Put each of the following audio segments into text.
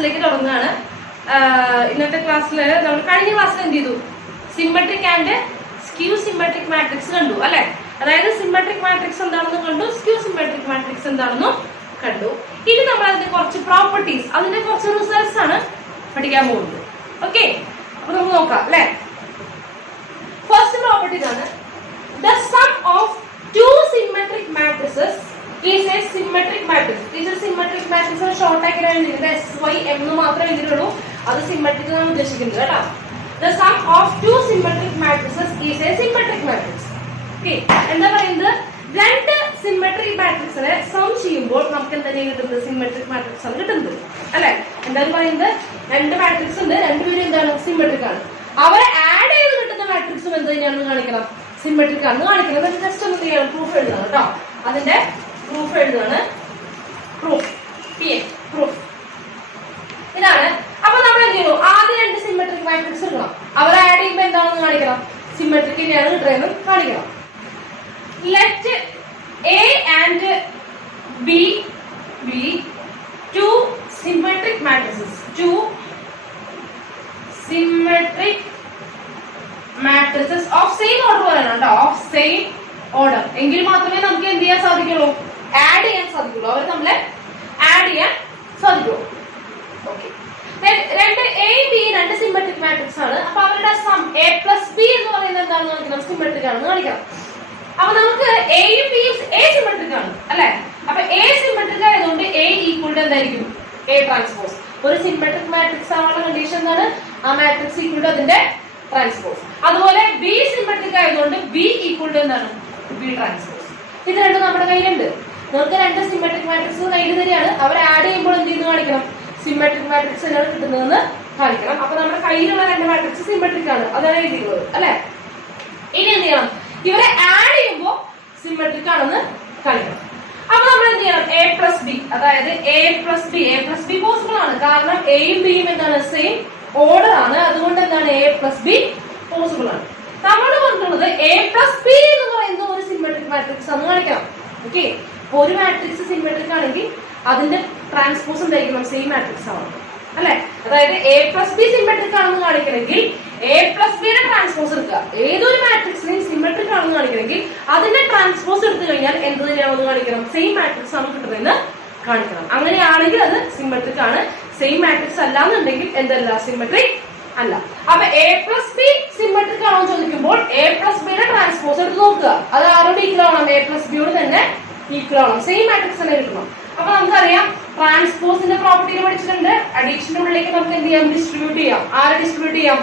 ക്ലാസ്സിലേക്ക് തുടങ്ങുകയാണ്. ഇന്നത്തെ ക്ലാസ്സിൽ നമ്മൾ കഴിഞ്ഞ ക്ലാസ്സിൽ എന്ത് ചെയ്തു? Symmetric and skew symmetric matrix കണ്ടു അല്ലെ? അതായത് സിമെട്രിക് മാട്രിക്സ് എന്താണെന്ന് കണ്ടു, സ്ക്യൂ സിമെട്രിക് മാട്രിക്സ് എന്താണെന്നും കണ്ടു. ഇനി നമ്മൾ അതിന്റെ കുറച്ച് പ്രോപ്പർട്ടീസ്, അതിന്റെ കുറച്ച് റിസൾട്ട്സ് ആണ് പഠിക്കാൻ പോകുന്നത്. ഓക്കെ, അപ്പൊ നമുക്ക് നോക്കാം അല്ലെ. ഫസ്റ്റ് പ്രോപ്പർട്ടി ഇതാണ്, the sum of two symmetric matrices is a symmetric matrix. This is symmetric matrix short ആക്കി എഴുതിയിരിക്കുന്നത് SY എന്ന് മാത്രമേ എഴുതിയിട്ടുള്ളൂ. അത് സിമെട്രിക് ആണ് ഉദ്ദേശിക്കുന്നത് കേട്ടോ. The sum of two symmetric matrices is a symmetric matrix. Okay, എന്താ പറയുന്നത്? രണ്ട് സിമെട്രിക് മാട്രിക്സിനെ സം ചെയ്യുമ്പോൾ നമുക്ക് എന്താണ് കിട്ടുന്നത്? സിമെട്രിക് മാട്രിക്സ് ആണ് കിട്ടുന്നത് അല്ലെ? എന്താണ് പറയുന്നത്? രണ്ട് മാട്രിക്സ് ഉണ്ട്, രണ്ടുപേരും എന്താണ്? സിമെട്രിക് ആണ്. അവരെ ആഡ് ചെയ്ത് കിട്ടുന്ന മാട്രിക്സും എന്ത് തന്നെയാണെന്ന് കാണിക്കണം? സിമെട്രിക് ആണെന്ന് കാണിക്കണം. ജസ്റ്റ് ഒന്ന് ചെയ്യണം, പ്രൂഫ് എഴുതണം കേട്ടോ. അതിന്റെ പ്രൂഫ് എഴുതാണ്. പ്രൂഫ് ഇതാണ്. അപ്പൊ നമ്മൾ എന്ത് ചെയ്യുന്നു? ആദ്യം രണ്ട് സിമെട്രിക് മാട്രിക്സ് എടുക്കണം. അവരെ ആഡ് ചെയ്യുമ്പോൾ എന്താണെന്ന് കാണിക്കണം? സിമെട്രിക് തന്നെയാണ് കിട്ടുന്നതെന്ന് കാണിക്കണം. Let A and B be two symmetric matrices. Two symmetric matrices of same order പറയാനുണ്ടോ? Of same order. എങ്കിൽ മാത്രമേ നമുക്ക് എന്ത് ചെയ്യാൻ സാധിക്കുള്ളൂ? ആഡ് ചെയ്യാൻ സാധിക്കുള്ളൂ. അവർ നമ്മളെ ആഡ് ചെയ്യാൻ സാധിക്കുള്ളൂ. ഓക്കെ, രണ്ട് എ ബി രണ്ട് സിമെട്രിക് മാട്രിക്സ് ആണ്. അപ്പൊ അവരുടെ സം A plus B എന്ന് പറയുന്നത് എന്താണെന്ന് കാണിക്കണം? സിമെട്രിക് ആണെന്ന് കാണിക്കണം. അപ്പൊ നമുക്ക് എയും ബിയും എ സിമെട്രിക് ആണ് അല്ലെ? അപ്പൊ എ സിമെട്രിക് ആയതുകൊണ്ട് എ ഈക്വൽ ടു എന്തായിരിക്കും? A transpose. ഒരു സിമെട്രിക് മാട്രിക്സ് ആവാനുള്ള കണ്ടീഷൻ എന്താണ്? ആ മാട്രിക്സ് ഈക്വൽ ടു അതിന്റെ ട്രാൻസ്പോസ്. അതുപോലെ ബി സിമെട്രിക് ആയതുകൊണ്ട് ബി ഈക്വൽ ടു എന്താണ്? B transpose. ഇത് രണ്ടും നമ്മുടെ കയ്യിലുണ്ട്. നമുക്ക് രണ്ട് സിമെട്രിക് മാട്രിക്സ് കയ്യിൽ തന്നെയാണ്. അവർ ആഡ് ചെയ്യുമ്പോൾ എന്ത് ചെയ്യുന്നു കാണിക്കണം? സിമെട്രിക് മാട്രിക്സ് എന്നാണ് കിട്ടുന്നതെന്ന് കാണിക്കണം. അപ്പൊ നമ്മുടെ കയ്യിലുള്ള രണ്ട് മാട്രിക്സ് സിമെട്രിക് ആണ്, അതാണ് എഴുതിയിട്ടുള്ളത് അല്ലെ? ഇനി എന്ത് ചെയ്യണം? ഇവരെ ആഡ് ചെയ്യുമ്പോൾ സിമെട്രിക് ആണെന്ന് കാണിക്കണം. അപ്പൊ നമ്മൾ എന്ത് ചെയ്യണം? എ പ്ലസ് ബി, അതായത് എ പ്ലസ് ബി പോസിബിൾ ആണ്. കാരണം എയും ബിയും എന്താണ്? സെയിം ഓർഡർ ആണ്. അതുകൊണ്ട് എന്താണ്? എ പ്ലസ് ബി പോസിബിൾ ആണ്. നമ്മൾ പറഞ്ഞിട്ടുള്ളത് എ പ്ലസ് ബി എന്ന് പറയുന്ന ഒരു സിമെട്രിക് മാട്രിക്സ് ആണ് കാണിക്കണം. ഓക്കെ, ഒരു മാട്രിക്സ് സിമെട്രിക് ആണെങ്കിൽ അതിന്റെ ട്രാൻസ്പോസ് എന്തായിരിക്കണം? സെയിം മാട്രിക്സ് ആണ് അല്ലെ? അതായത് എ പ്ലസ് ബി സിമെട്രിക് ആണെന്ന് കാണിക്കണമെങ്കിൽ എ പ്ലസ് ബിയുടെ ട്രാൻസ്പോസ് എടുക്കുക. ഏതൊരു മാട്രിക്സിനെയും സിമെട്രിക് ആണെന്ന് കാണിക്കണമെങ്കിൽ അതിന്റെ ട്രാൻസ്പോസ് എടുത്തു കഴിഞ്ഞാൽ എന്ത് തന്നെയാണെന്ന് കാണിക്കണം? സെയിം മാട്രിക്സ് ആണ് കിട്ടുന്നതെന്ന് കാണിക്കണം. അങ്ങനെയാണെങ്കിൽ അത് സിമെട്രിക് ആണ്. സെയിം മാട്രിക്സ് അല്ല എന്നുണ്ടെങ്കിൽ എന്തല്ല? സിമെട്രിക് അല്ല. അപ്പൊ എ പ്ലസ് ബി സിമെട്രിക് ആണോ ചോദിക്കുമ്പോൾ എ പ്ലസ് ബിയുടെ ട്രാൻസ്പോസ് എടുത്ത് നോക്കുക. അത് ആരോട് ഈക്വൽ ആവണം? എ പ്ലസ് ബിയോട് തന്നെ ഈക്വൽ ആവണം. സെയിം മാട്രിക്സ് തന്നെ കിട്ടണം. അപ്പൊ നമുക്കറിയാം ട്രാൻസ്പോസിന്റെ പ്രോപ്പർട്ടി പഠിച്ചിട്ടുണ്ട്. അഡീഷന്റെ ഉള്ളിലേക്ക് നമുക്ക് എന്ത് ചെയ്യാം? ഡിസ്ട്രിബ്യൂട്ട് ചെയ്യാം. ആരെ ഡിസ്ട്രിബ്യൂട്ട് ചെയ്യാം?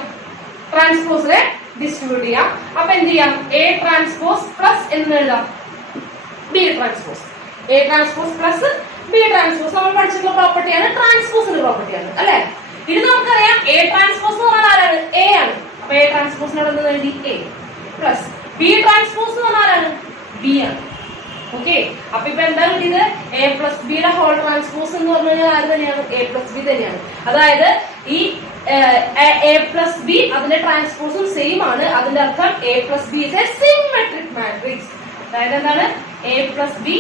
ട്രാൻസ്പോസിനെ ഡിസ്ട്രിബ്യൂട്ട് ചെയ്യാം. അപ്പൊ എന്ത് ചെയ്യാം? എ ട്രാൻസ്പോസ് പ്ലസ് എന്ന് എഴുതാം B transpose. A transpose plus B transpose നമ്മൾ പഠിച്ചിട്ടുള്ള പ്രോപ്പർട്ടിയാണ്, ട്രാൻസ്പോസിന്റെ പ്രോപ്പർട്ടിയാണ് അല്ലെ? ഇത് നമുക്കറിയാം എ ട്രാൻസ്പോസ് എന്ന് പറഞ്ഞാൽ ആരാണ്? എ ആണ്. അപ്പൊ എ ട്രാൻസ്പോസിനോട് എഴുതി എ പ്ലസ് ബി ട്രാൻസ്പോസ് എന്ന് പറഞ്ഞാൽ ആരാണ്? ബി ആണ്. ഓക്കെ, അപ്പൊ ഇപ്പൊ എന്താ കിട്ടിയത്? എ പ്ലസ് ബിയുടെ ഹോൾ ട്രാൻസ്പോസ് എന്ന് പറഞ്ഞു കഴിഞ്ഞാൽ ആര് തന്നെയാണ്? എ പ്ലസ് ബി തന്നെയാണ്. അതായത് ഈ എ പ്ലസ് ബി അതിന്റെ ട്രാൻസ്പോസും സെയിം ആണ്. അതിന്റെ അർത്ഥം A plus B is A symmetric matrix. അതായത് എന്താണ്? A plus B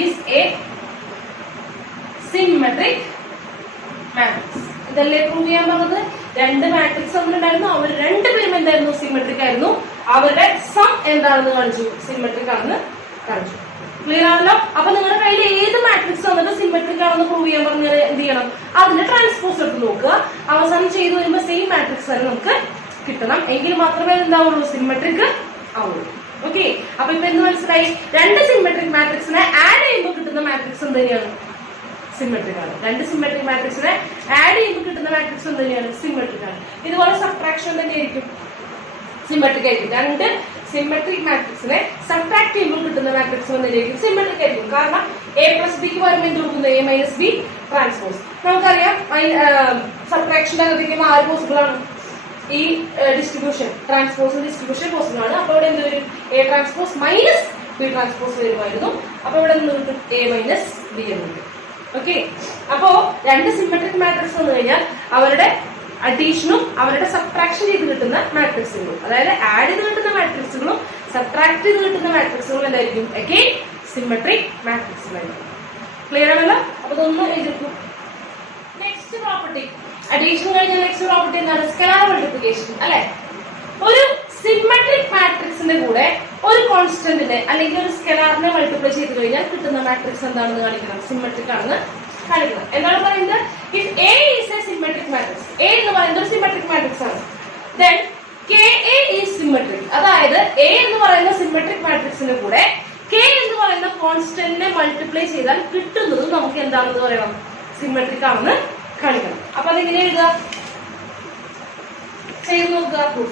is A symmetric matrix. ഇതല്ലേ പ്രൂവ് ചെയ്യാൻ പറഞ്ഞത്? രണ്ട് മാട്രിക്സ് ഉണ്ടായിരുന്നു, അവർ രണ്ടുപേരും എന്തായിരുന്നു? സിമെട്രിക് ആയിരുന്നു. അവരുടെ സം എന്താണെന്ന് കാണിച്ചു? സിമെട്രിക് ആണെന്ന് കാണിച്ചു. ക്ലിയർ ആണല്ലോ? അപ്പൊ നിങ്ങളുടെ കയ്യിൽ ഏത് മാട്രിക്സ് വന്നിട്ട് സിമെട്രിക് ആണെന്ന് പ്രൂവ് ചെയ്യാൻ പറഞ്ഞാൽ എന്ത് ചെയ്യണം? അതിന്റെ ട്രാൻസ്പോസ് എടുത്ത് നോക്കുക. അവസാനം ചെയ്തു വരുമ്പോൾ സെയിം മാട്രിക്സ് തന്നെ നമുക്ക് കിട്ടണം. എങ്കിൽ മാത്രമേ എന്താവുള്ളൂ? സിമെട്രിക് ആവുള്ളൂ. ഓക്കെ, അപ്പൊ ഇപ്പൊ എന്ത് മനസ്സിലായി? രണ്ട് സിമെട്രിക് മാട്രിക്സിനെ ആഡ് ചെയ്യുമ്പോൾ കിട്ടുന്ന മാട്രിക്സ് എന്ത് തന്നെയാണ്? സിമെട്രിക് ആണ്. രണ്ട് സിമെട്രിക് മാട്രിക്സിനെ ആഡ് ചെയ്യുമ്പോൾ കിട്ടുന്ന മാട്രിക്സ് എന്ത് തന്നെയാണ്? സിമെട്രിക് ആണ്. ഇതുപോലെ സബ്ട്രാക്ഷൻ തന്നെയായിരിക്കും, സിമെട്രിക് ആയിരിക്കും. രണ്ട് സിമെട്രിക് മാട്രിക്സിനെ സബ്ട്രാക്ട് ചെയ്യുമ്പോൾ കിട്ടുന്ന മാട്രിക്സ് വന്നിരിക്കും സിമെട്രിക് ആയിരിക്കും. കാരണം എ പ്ലസ് ബിക്ക് പകരം എന്ത് കൊടുക്കുന്നത്? A minus B transpose. നമുക്കറിയാം സബ്ട്രാക്ഷന്റെ അകത്തേക്ക് ആര് പോസിബിൾ ആണ്? ഈ ഡിസ്ട്രിബ്യൂഷൻ, ട്രാൻസ്പോസ് ഡിസ്ട്രിബ്യൂഷൻ പോസിബിൾ ആണ്. അപ്പൊ ഇവിടെ എന്ത് വരും? A transpose minus B transpose വരുമായിരുന്നു. അപ്പൊ ഇവിടെ എന്ത് കിട്ടും? എ മൈനസ് ബി എന്ന് കിട്ടും. ഓക്കെ, അപ്പോ രണ്ട് സിമെട്രിക് മാട്രിക്സ് വന്നു കഴിഞ്ഞാൽ അവരുടെ അഡീഷനും അവരുടെ സബ്ട്രാക്ഷൻ ചെയ്ത് കിട്ടുന്ന മാട്രിക്സുകളും, അതായത് ആഡ് ചെയ്ത് കിട്ടുന്ന മാട്രിക്സുകളും സബ്ട്രാക്ട് ചെയ്ത് കിട്ടുന്ന മാട്രിക്സുകളും എന്തായിരിക്കും? Again symmetric മാട്രിക്സുകളായിരിക്കും. ക്ലിയർ ആണല്ലോ? അപ്പൊ ഇതൊന്നും എഴുതിക്കും. നെക്സ്റ്റ് പ്രോപ്പർട്ടി, അഡീഷൻ കഴിഞ്ഞാൽ നെക്സ്റ്റ് പ്രോപ്പർട്ടി എന്താണ്? സ്കെലാർ മൾട്ടിപ്ലിക്കേഷൻ അല്ലെ. ഒരു സിമെട്രിക് മാട്രിക്സിന്റെ കൂടെ ഒരു കോൺസ്റ്റന്റിനെ അല്ലെങ്കിൽ ഒരു സ്കെലാറിനെ മൾട്ടിപ്ലൈ ചെയ്ത് കഴിഞ്ഞാൽ കിട്ടുന്ന മാട്രിക്സ് എന്താണെന്ന് കാണിക്കണം, സിമെട്രിക് ആണെന്ന് കാണിക്കണം. എന്താണ് പറയുന്നത്? If A is A symmetric matrix, A എന്ന് പറയുന്നത് ഒരു സിമെട്രിക് മാട്രിക്സ് ആണ്, then KA ഈസ് സിമെട്രിക്. അതായത് എ എന്ന് പറയുന്ന സിമെട്രിക് മാട്രിക്സിന്റെ കൂടെ കെ എന്ന് പറയുന്ന കോൺസ്റ്റന്റിനെ മൾട്ടിപ്ലൈ ചെയ്താൽ കിട്ടുന്നത് നമുക്ക് എന്താണെന്ന് പറയണം, സിമെട്രിക് ആണെന്ന് കാണിക്കണം. അപ്പൊ അതെങ്ങനെ എഴുതുക? ചെയ്ത് നോക്കുക.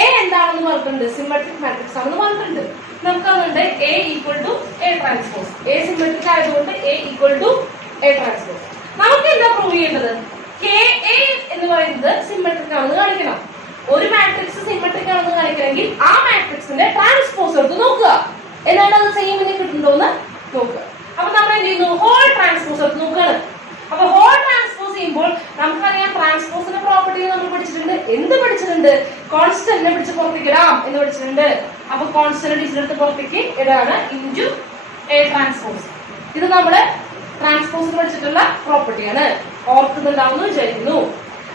എ എന്താണെന്ന് പറഞ്ഞിട്ടുണ്ട്, സിമെട്രിക് മാട്രിക്സ് ആണെന്ന് പറഞ്ഞിട്ടുണ്ട്. നമുക്ക് അതുകൊണ്ട് A equal to A transpose, A symmetric ആയതുകൊണ്ട് A equal to A transpose. നമുക്ക് എന്താ പ്രൂവ് ചെയ്യേണ്ടത്? കെ എ എന്ന് പറയുന്നത് സിമെട്രിക് ആണെന്ന് കാണിക്കണം. ഒരു മാട്രിക്സ് സിമെട്രിക് ആണെന്ന് കാണിക്കണമെങ്കിൽ ആ മാട്രിക്സിന്റെ ട്രാൻസ്പോസ് എടുത്ത് നോക്കുക, എന്നിട്ട് അത് സെയിമിനെ കിട്ടുന്നുണ്ടോ എന്ന് നോക്കുക. അപ്പൊ നമ്മൾ എന്ത് ചെയ്യുന്നു? ഹോൾ ട്രാൻസ്പോസ് എടുത്ത് നോക്കുകയാണ്. അപ്പൊ ഹോൾ ട്രാൻസ്പോസ് ചെയ്യുമ്പോൾ നമുക്കറിയാം ട്രാൻസ്പോസിന്റെ പ്രോപ്പർട്ടി നമ്മൾ പഠിച്ചിട്ടുണ്ട്. എന്ത് പഠിച്ചിട്ടുണ്ട്? കോൺസ്റ്റന്റിനെ പിടിച്ച് പുറത്തേക്ക് ഇടാം എന്ന് പഠിച്ചിട്ടുണ്ട്. അപ്പൊ കോൺസ്റ്റന്റ് ടീച്ചറെടുത്ത് പുറത്തേക്ക് ഇടാണ് ഇൻറ്റു എ ട്രാൻസ്പോസ്. ഇത് നമ്മള് ട്രാൻസ്പോസിന് പഠിച്ചിട്ടുള്ള പ്രോപ്പർട്ടിയാണ്, ഓർക്കുന്നുണ്ടാവുമെന്ന് വിചാരിക്കുന്നു.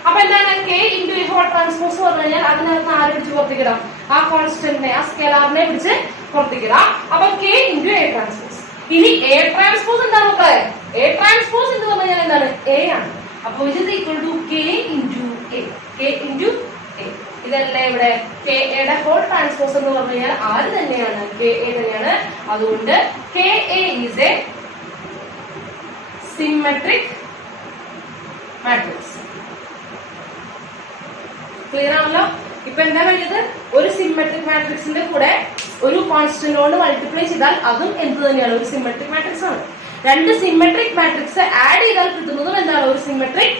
അപ്പൊ എന്താണ് K into A whole transpose പറഞ്ഞു കഴിഞ്ഞാൽ അതിനകത്ത് ആരെ പിടിച്ച് പുറത്തേക്ക് ഇടാം? ആ കോൺസ്റ്റന്റിനെ, ആ സ്കെലാറിനെ പിടിച്ച് പുറത്തേക്ക് ഇടാം. അപ്പൊ കെ ഇൻറ്റു എ ട്രാൻസ്പോസ്. ഇനി എ ട്രാൻസ്പോസ് എന്താണ് മക്കളെ? എ ട്രാൻസ്പോസ് എന്ന് പറഞ്ഞാൽ എന്താണ്? എ ആണ്. അപ്പൊ which is equal to K into A, K into A. ഇതല്ലേ ഇവിടെ കെ എയുടെ ഹോൾ ട്രാൻസ്പോസ് എന്ന് പറഞ്ഞു കഴിഞ്ഞാൽ ആര് തന്നെയാണ്? കെ എ തന്നെയാണ്. അതുകൊണ്ട് K A is A symmetric matrix. Clear ആണല്ലോ? ഇപ്പൊ എന്താ വേണ്ടത്? ഒരു സിമെട്രിക് മാട്രിക്സിന്റെ കൂടെ ഒരു കോൺസ്റ്റന്റോട് മൾട്ടിപ്ലൈ ചെയ്താൽ അതും എന്ത് തന്നെയാണ്? ഒരു സിമെട്രിക് മാട്രിക്സ് ആണ്. രണ്ട് സിമെട്രിക് മാട്രിക്സ് ആഡ് ചെയ്താൽ കിട്ടുന്നതും എന്താണ്? ഒരു സിമെട്രിക്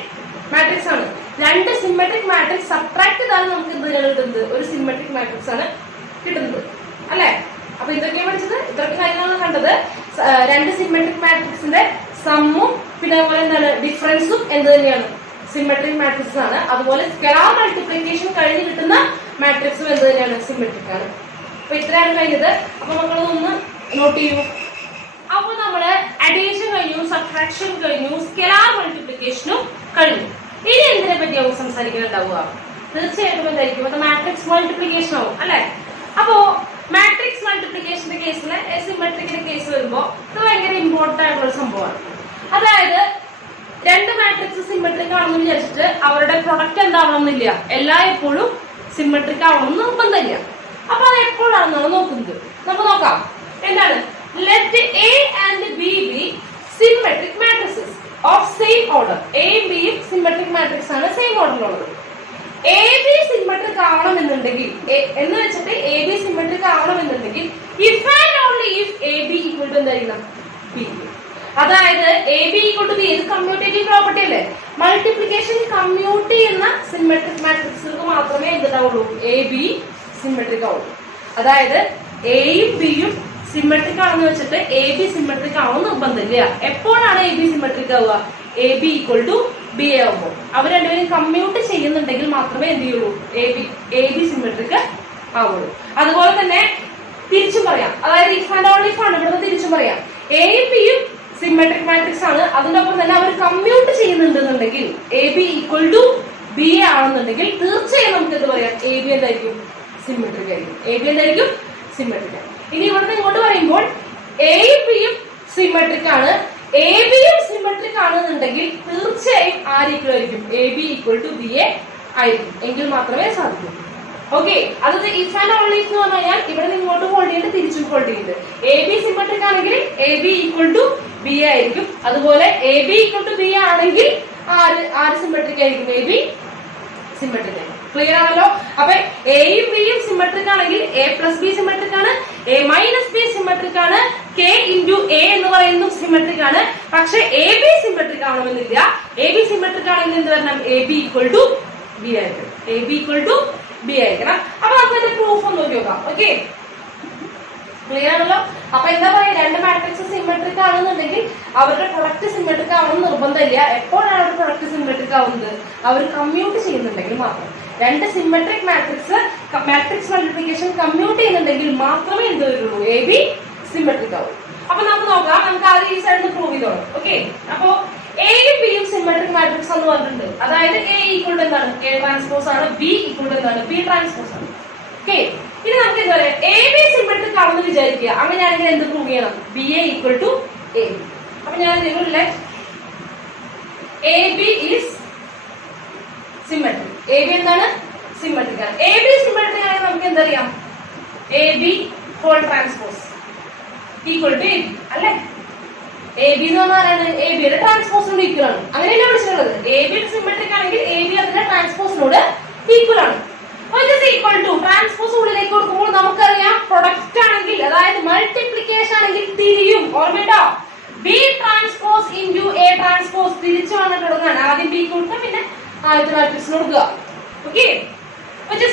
മാട്രിക്സ് ആണ്. രണ്ട് സിമെട്രിക് മാട്രിക്സ് സബ്ട്രാക്ട് ചെയ്താൽ നമുക്ക് എന്ത് തന്നെയാണ് കിട്ടുന്നത്? ഒരു സിമെട്രിക് മാട്രിക്സ് ആണ് കിട്ടുന്നത് അല്ലെ. അപ്പൊ ഇതൊക്കെയാണ് പഠിച്ചത്, ഇതൊക്കെ കാര്യങ്ങളാണ് കണ്ടത്. രണ്ട് സിമെട്രിക് മാട്രിക്സിന്റെ സമ്മും പിന്നെ അതുപോലെ എന്താണ് ഡിഫറൻസും എന്ത് തന്നെയാണ്? സിമെട്രിക് മാട്രിക്സ് ആണ്. അതുപോലെ സ്കെലാർ മൾട്ടിപ്ലിക്കേഷൻ കഴിഞ്ഞ് കിട്ടുന്ന മാട്രിക്സും എന്ത് തന്നെയാണ്? സിമെട്രിക് ആണ്. അപ്പൊ ഇത്രയാണ് കഴിഞ്ഞത്. അപ്പൊ മക്കളൊന്ന് നോട്ട് ചെയ്യൂ. അപ്പൊ നമ്മള് അഡീഷൻ കഴിഞ്ഞു, സബ്ട്രാക്ഷൻ കഴിഞ്ഞു, സ്കെലാർ മൾട്ടിപ്ലിക്കേഷനും കഴിഞ്ഞു. ഇനി എന്തിനെ പറ്റിയാവും സംസാരിക്കുന്നുണ്ടാവുക? തീർച്ചയായിട്ടും എന്തായിരിക്കും? അത് മാട്രിക്സ് മൾട്ടിപ്ലിക്കേഷൻ ആവും അല്ലെ. അപ്പോ മാട്രിക്സ് മൾട്ടിപ്ലിക്കേഷന്റെ കേസില് സിമെട്രിക്കിന്റെ കേസ് വരുമ്പോ ഇത് ഭയങ്കര ഇമ്പോർട്ടന്റ് ആയിട്ടുള്ള ഒരു സംഭവമാണ്. അതായത് രണ്ട് മാട്രിക്സ് സിമെട്രിക് ആണെന്ന് വിചാരിച്ചിട്ട് അവരുടെ പ്രൊഡക്റ്റ് എന്താവണമെന്നില്ല, എല്ലായ്പ്പോഴും സിമെട്രിക് ആവണമെന്ന് നിർബന്ധമില്ല. അപ്പൊ അത് എപ്പോഴാണെന്നാണ് നോക്കുന്നത്. നമുക്ക് നോക്കാം എന്താണ്. Let A and B B symmetric matrices of same order. എയും ബിയും സിമെട്രിക് മാട്രിക്സ് ആണ്, സെയിം ഓർഡറിലുള്ളത്. എ ബി സിമെട്രിക് ആവണമെന്നുണ്ടെങ്കിൽ എന്ന് വെച്ചിട്ട് എ ബി സിമെട്രിക് ആവണമെന്നുണ്ടെങ്കിൽ if and only if A B equal to എന്തായിരിക്കണം? ബി. അതായത് A B equal to B ഇത് കമ്മ്യൂട്ടേറ്റീവ് പ്രോപ്പർട്ടി അല്ലേ. മൾട്ടിപ്ലിക്കേഷൻ കമ്മ്യൂട്ട് ചെയ്യുന്ന സിമെട്രിക് മാട്രിക്സുകൾക്ക് മാത്രമേ എന്തുണ്ടാവുള്ളൂ? എ ബി സിമെട്രിക് ആവുള്ളൂ. അതായത് എയും ബിയും സിമെട്രിക് ആണെന്ന് വെച്ചിട്ട് എ ബി സിമെട്രിക് ആവുന്ന നിർബന്ധമില്ല. എപ്പോഴാണ് എ ബി സിമെട്രിക് ആവുക? A B equal to B ആവുമ്പോൾ. അവർ രണ്ടുപേരും കമ്മ്യൂട്ട് ചെയ്യുന്നുണ്ടെങ്കിൽ മാത്രമേ എന്ത് ചെയ്യുള്ളൂ? എ ബി സിമെട്രിക് ആവുള്ളൂ. അതുപോലെ തന്നെ തിരിച്ചും പറയാം. അതായത് ഇഫ് ആൻഡ് ഓൺലി ഇഫ് ആണ് ഇവിടെ തിരിച്ചും പറയാം. എയും ബിയും സിമെട്രിക് മാട്രിക്സ് ആണ്, അതിനൊപ്പം തന്നെ അവർ കമ്മ്യൂട്ട് ചെയ്യുന്നുണ്ടെന്നുണ്ടെങ്കിൽ A B equal to B ആണെന്നുണ്ടെങ്കിൽ തീർച്ചയായും നമുക്ക് എന്ത് പറയാം? എ ബി എന്തായിരിക്കും? സിമെട്രിക് ആയിരിക്കും. എ ബി എന്തായിരിക്കും? സിമെട്രിക്. ഇനി ഇവിടുന്ന് ഇങ്ങോട്ട് പറയുമ്പോൾ എയും ബിയും സിമെട്രിക് ആണ്, എ ബിയും സിമെട്രിക് ആണെന്നുണ്ടെങ്കിൽ തീർച്ചയായും ആര് ഈക്വൽ ആയിരിക്കും? A B equal to B A ആയിരിക്കും. എങ്കിൽ മാത്രമേ സാധിക്കൂ. ഓക്കെ, അത് ഇഫ് ആൻഡ് ഓൺലി ഇഫ് എന്ന് പറഞ്ഞു കഴിഞ്ഞാൽ ഇവിടെ ഇങ്ങോട്ട് ഹോൾഡ് ചെയ്തിട്ട് തിരിച്ചും ഹോൾഡ് ചെയ്യുന്നത്. എ ബി സിമെട്രിക് ആണെങ്കിൽ A B equal to B ആയിരിക്കും. അതുപോലെ A B equal to B ആണെങ്കിൽ ആര് സിമെട്രിക് ആയിരിക്കും? എ ബി സിമെട്രിക് ആയിരിക്കും. ക്ലിയർ ആണല്ലോ? അപ്പൊ എയും ബിയും സിമെട്രിക് ആണെങ്കിൽ എ പ്ലസ് ബി സിമെട്രിക് ആണ്, എ മൈനസ് ബി സിമെട്രിക് ആണ്, കെ ഇൻറ്റു എ എന്ന് പറയുന്നതും സിമെട്രിക് ആണ്. പക്ഷെ എ ബി സിമെട്രിക് ആവണമെന്നില്ല. എ ബി സിമെട്രിക് ആണെങ്കിൽ എന്ത് വരണം? A B equal to B ആയിരിക്കും. A B equal to B ആയിരിക്കണം. അപ്പൊ നമുക്ക് അതിന്റെ പ്രൂഫ് ഒന്ന് നോക്കി നോക്കാം. ഓക്കെ, ക്ലിയർ ആണല്ലോ? അപ്പൊ എന്താ പറയാ? രണ്ട് മാട്രിക്സ് സിമെട്രിക് ആണെന്നുണ്ടെങ്കിൽ അവരുടെ പ്രൊഡക്റ്റ് സിമെട്രിക് ആവണമെന്ന് നിർബന്ധമില്ല. എപ്പോഴാണ് അവരുടെ പ്രൊഡക്റ്റ് സിമെട്രിക് ആവുന്നത്? അവർ കമ്മ്യൂട്ട് ചെയ്യുന്നുണ്ടെങ്കിൽ മാത്രം. രണ്ട് സിമെട്രിക് മാട്രിക്സ് മൾട്ടിപ്ലിക്കേഷൻ കമ്മ്യൂട്ട് ചെയ്യുന്നുണ്ടെങ്കിൽ മാത്രമേ എന്ത് വരുള്ളൂ? എ ബി സിമെട്രിക് ആവും. അപ്പൊ നമുക്ക് നോക്കാം. നമുക്ക് ആദ്യം ഈ സൈഡിൽ പ്രൂവ് ചെയ്തോളാം. ഓക്കെ, അപ്പോ എയും ബിയും ട്രാൻസ്പോസ് ആണ്, ബി ഈക്വൽ ടു എന്താണ് പി ട്രാൻസ്പോസ് ആണ്. ഓക്കെ, ഇനി നമുക്ക് എന്താ പറയാ എ ബി സിമെട്രിക് ആണെന്ന് വിചാരിക്കുക. അങ്ങനെയാണെങ്കിൽ എന്ത് പ്രൂവ് ചെയ്യണം? B A equal to A B. അപ്പൊ ഞാൻ let A B is symmetric. A B എന്താണ്? സിമെട്രിക് ആണ്. എ ബി സിമെട്രിക് ആണെങ്കിൽ നമുക്ക് എന്തറിയാം? A B whole transpose equal to A B അല്ലെ? എ ബി എന്ന് പറഞ്ഞാൽ എ ബിയുടെ ട്രാൻസ്പോസിനോട് ഈക്വൽ ആണ്. അങ്ങനെയല്ലേ വിളിച്ചിട്ടുള്ളത്? എ ബി സിമെട്രിക് ആണെങ്കിൽ എ ബി അതിന്റെ ട്രാൻസ്പോസിനോട് ഈക്വൽ ആണ്. ഈക്വൽ ടു ട്രാൻസ്പോസ് ഉള്ളിലേക്ക് കൊടുക്കുമ്പോൾ നമുക്കറിയാം പ്രൊഡക്റ്റ് ആണെങ്കിൽ, അതായത് മൾട്ടിപ്ലിക്കേഷൻ ആണെങ്കിൽ തിരിയും. ഓർമ്മയുണ്ടോ? B transpose into A transpose തിരിച്ചു വന്നിട്ട് കൊടുക്കാൻ ആദ്യം ബി കൊടുക്കുക, പിന്നെ ആദ്യത്തെ മാട്രിക്സിന് കൊടുക്കുക. ഓക്കെ,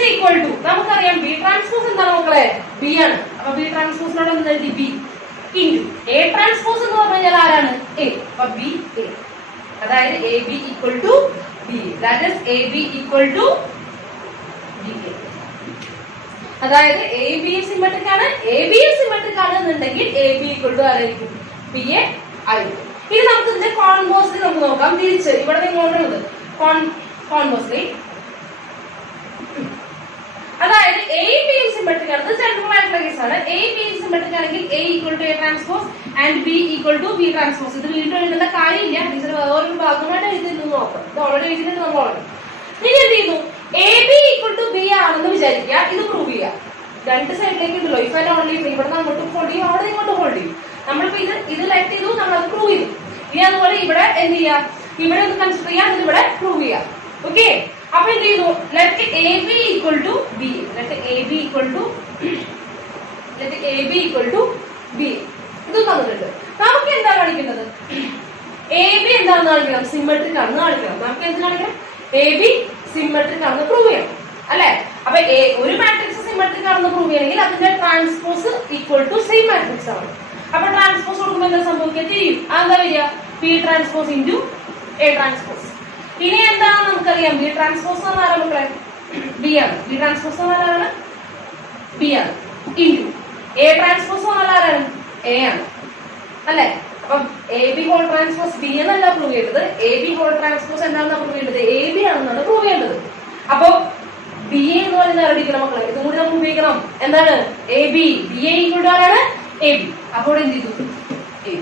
ഈക്വൽ ടു നമുക്കറിയാം ബി ട്രാൻസ്പോസ് എന്താണ് മക്കളെ? ബി ആണ്. അപ്പൊ ബി ട്രാൻസ്പോസിനോട് എന്ത് എഴുതി? ബി ഇൻറ്റു എ ട്രാൻസ്പോസ് എന്ന് പറഞ്ഞു കഴിഞ്ഞാൽ ആരാണ്? എ. അപ്പൊ ബി എ, അതായത് A B equal to B. That is A B equal to B A. അതായത് എ ബി സിമെട്രിക് ആണ്, എ ബി സിമെട്രിക് ആണ് എന്നുണ്ടെങ്കിൽ എ ബി ഈക്വൽ ടു ആരായിരിക്കും? ബി എ ആയിരിക്കും. ഇനി നമുക്ക് ഇതിന്റെ കോൺവേഴ്സ്ലി നമുക്ക് നോക്കാം. തിരിച്ച് ഇവിടെ നിങ്ങളുള്ളത് കോൺവേഴ്സ്ലി, അതായത് എ ബി സിമെട്രിക് ആണ്. ഇത് ജനറൽ ആയിട്ടുള്ള കേസാണ്. എ ബി സിമെട്രിക് ആണെങ്കിൽ A equal to A transpose and B equal to B transpose. ഇത് വീണ്ടും എഴുതേണ്ട കാര്യമില്ല, ടീച്ചർ വേറൊരു ഭാഗമായിട്ട് എഴുതിയിരുന്നു നോക്കാം. ഇത് ഓൾറെഡി എഴുതിയിട്ട് നമ്മൾ ഓൾറെഡി. ഇനി എന്ത് ചെയ്യുന്നു? A B equal to B ആണെന്ന് വിചാരിക്കുക. ഇത് പ്രൂവ് ചെയ്യാം. രണ്ട് സൈഡിലേക്ക് ഉണ്ടല്ലോ, ഇഫ് ആൻഡ് ഓൺലി ഇഫ്. ഇവിടെ അങ്ങോട്ട് ഹോൾഡ് ചെയ്യും, അവിടെ ഇങ്ങോട്ട് ഹോൾഡ് ചെയ്യും. നമ്മളിപ്പോ ഇത് ലെറ്റ് ചെയ്തു, നമ്മൾ അത് പ്രൂവ് ചെയ്തു. ഇനി അതുപോലെ ഇവിടെ എന്ത് ചെയ്യാം? ഇവിടെ ഒന്ന് കൺസിഡർ ചെയ്യാം, ഇത് ഇവിടെ പ്രൂവ് ചെയ്യാം. ഓക്കെ, അപ്പൊ എന്ത് ചെയ്യുന്നു? Let A B equal to B. Let A B equal to B. ഇത് തന്നിട്ടുണ്ട്. നമുക്ക് എന്താ കാണിക്കേണ്ടത്? എ ബി എന്താണെന്ന് കാണിക്കണം? സിമെട്രിക് ആണെന്ന് കാണിക്കണം. നമുക്ക് എന്ത് കാണിക്കണം? എ ബി സിമെട്രിക് ആണെന്ന് പ്രൂവ് ചെയ്യണം അല്ലെ? അപ്പൊ ഒരു മാട്രിക്സ് സിമെട്രിക് ആണെന്ന് പ്രൂവ് ചെയ്യണമെങ്കിൽ അതിന്റെ transpose equal to same matrix ആണ്. അപ്പൊ ട്രാൻസ്പോസ് കൊടുക്കുമ്പോൾ എന്താ സംഭവിക്കുക? തിരിയും. അതെന്താ വരിക? P transpose into A transpose. ഇനി എന്താണെന്ന് നമുക്കറിയാം? ബി ട്രാൻസ്പോസ് എന്ന് പറഞ്ഞാൽ മക്കളെ ബി ആണ്. ബി ട്രാൻസ്പോസ് എന്ന് പറഞ്ഞാൽ ബി ആണ് ഇൻറ്റു എ ട്രാൻസ്പോസ് എന്ന് പറഞ്ഞാൽ ആരാണ്? എ ആണ് അല്ലെ? അപ്പൊ A B whole transpose B എന്നല്ല പ്രൂവ് ചെയ്യേണ്ടത്, എ ബി ഹോൾ ട്രാൻസ്പോസ് എന്താണെന്ന് പ്രൂവ് ചെയ്യേണ്ടത്? എ ബി ആണെന്നാണ് പ്രൂവ് ചെയ്യേണ്ടത്. അപ്പൊ ബി എ എന്ന് പറയുന്നത് അറിയിക്കണം മക്കളെ. ഇതും കൂടി നമുക്ക് ഉപയോഗിക്കണം. എന്താണ്? A B. B A equal to ആരാണ്? A B. അപ്പോൾ എന്ത് ചെയ്തു? എ.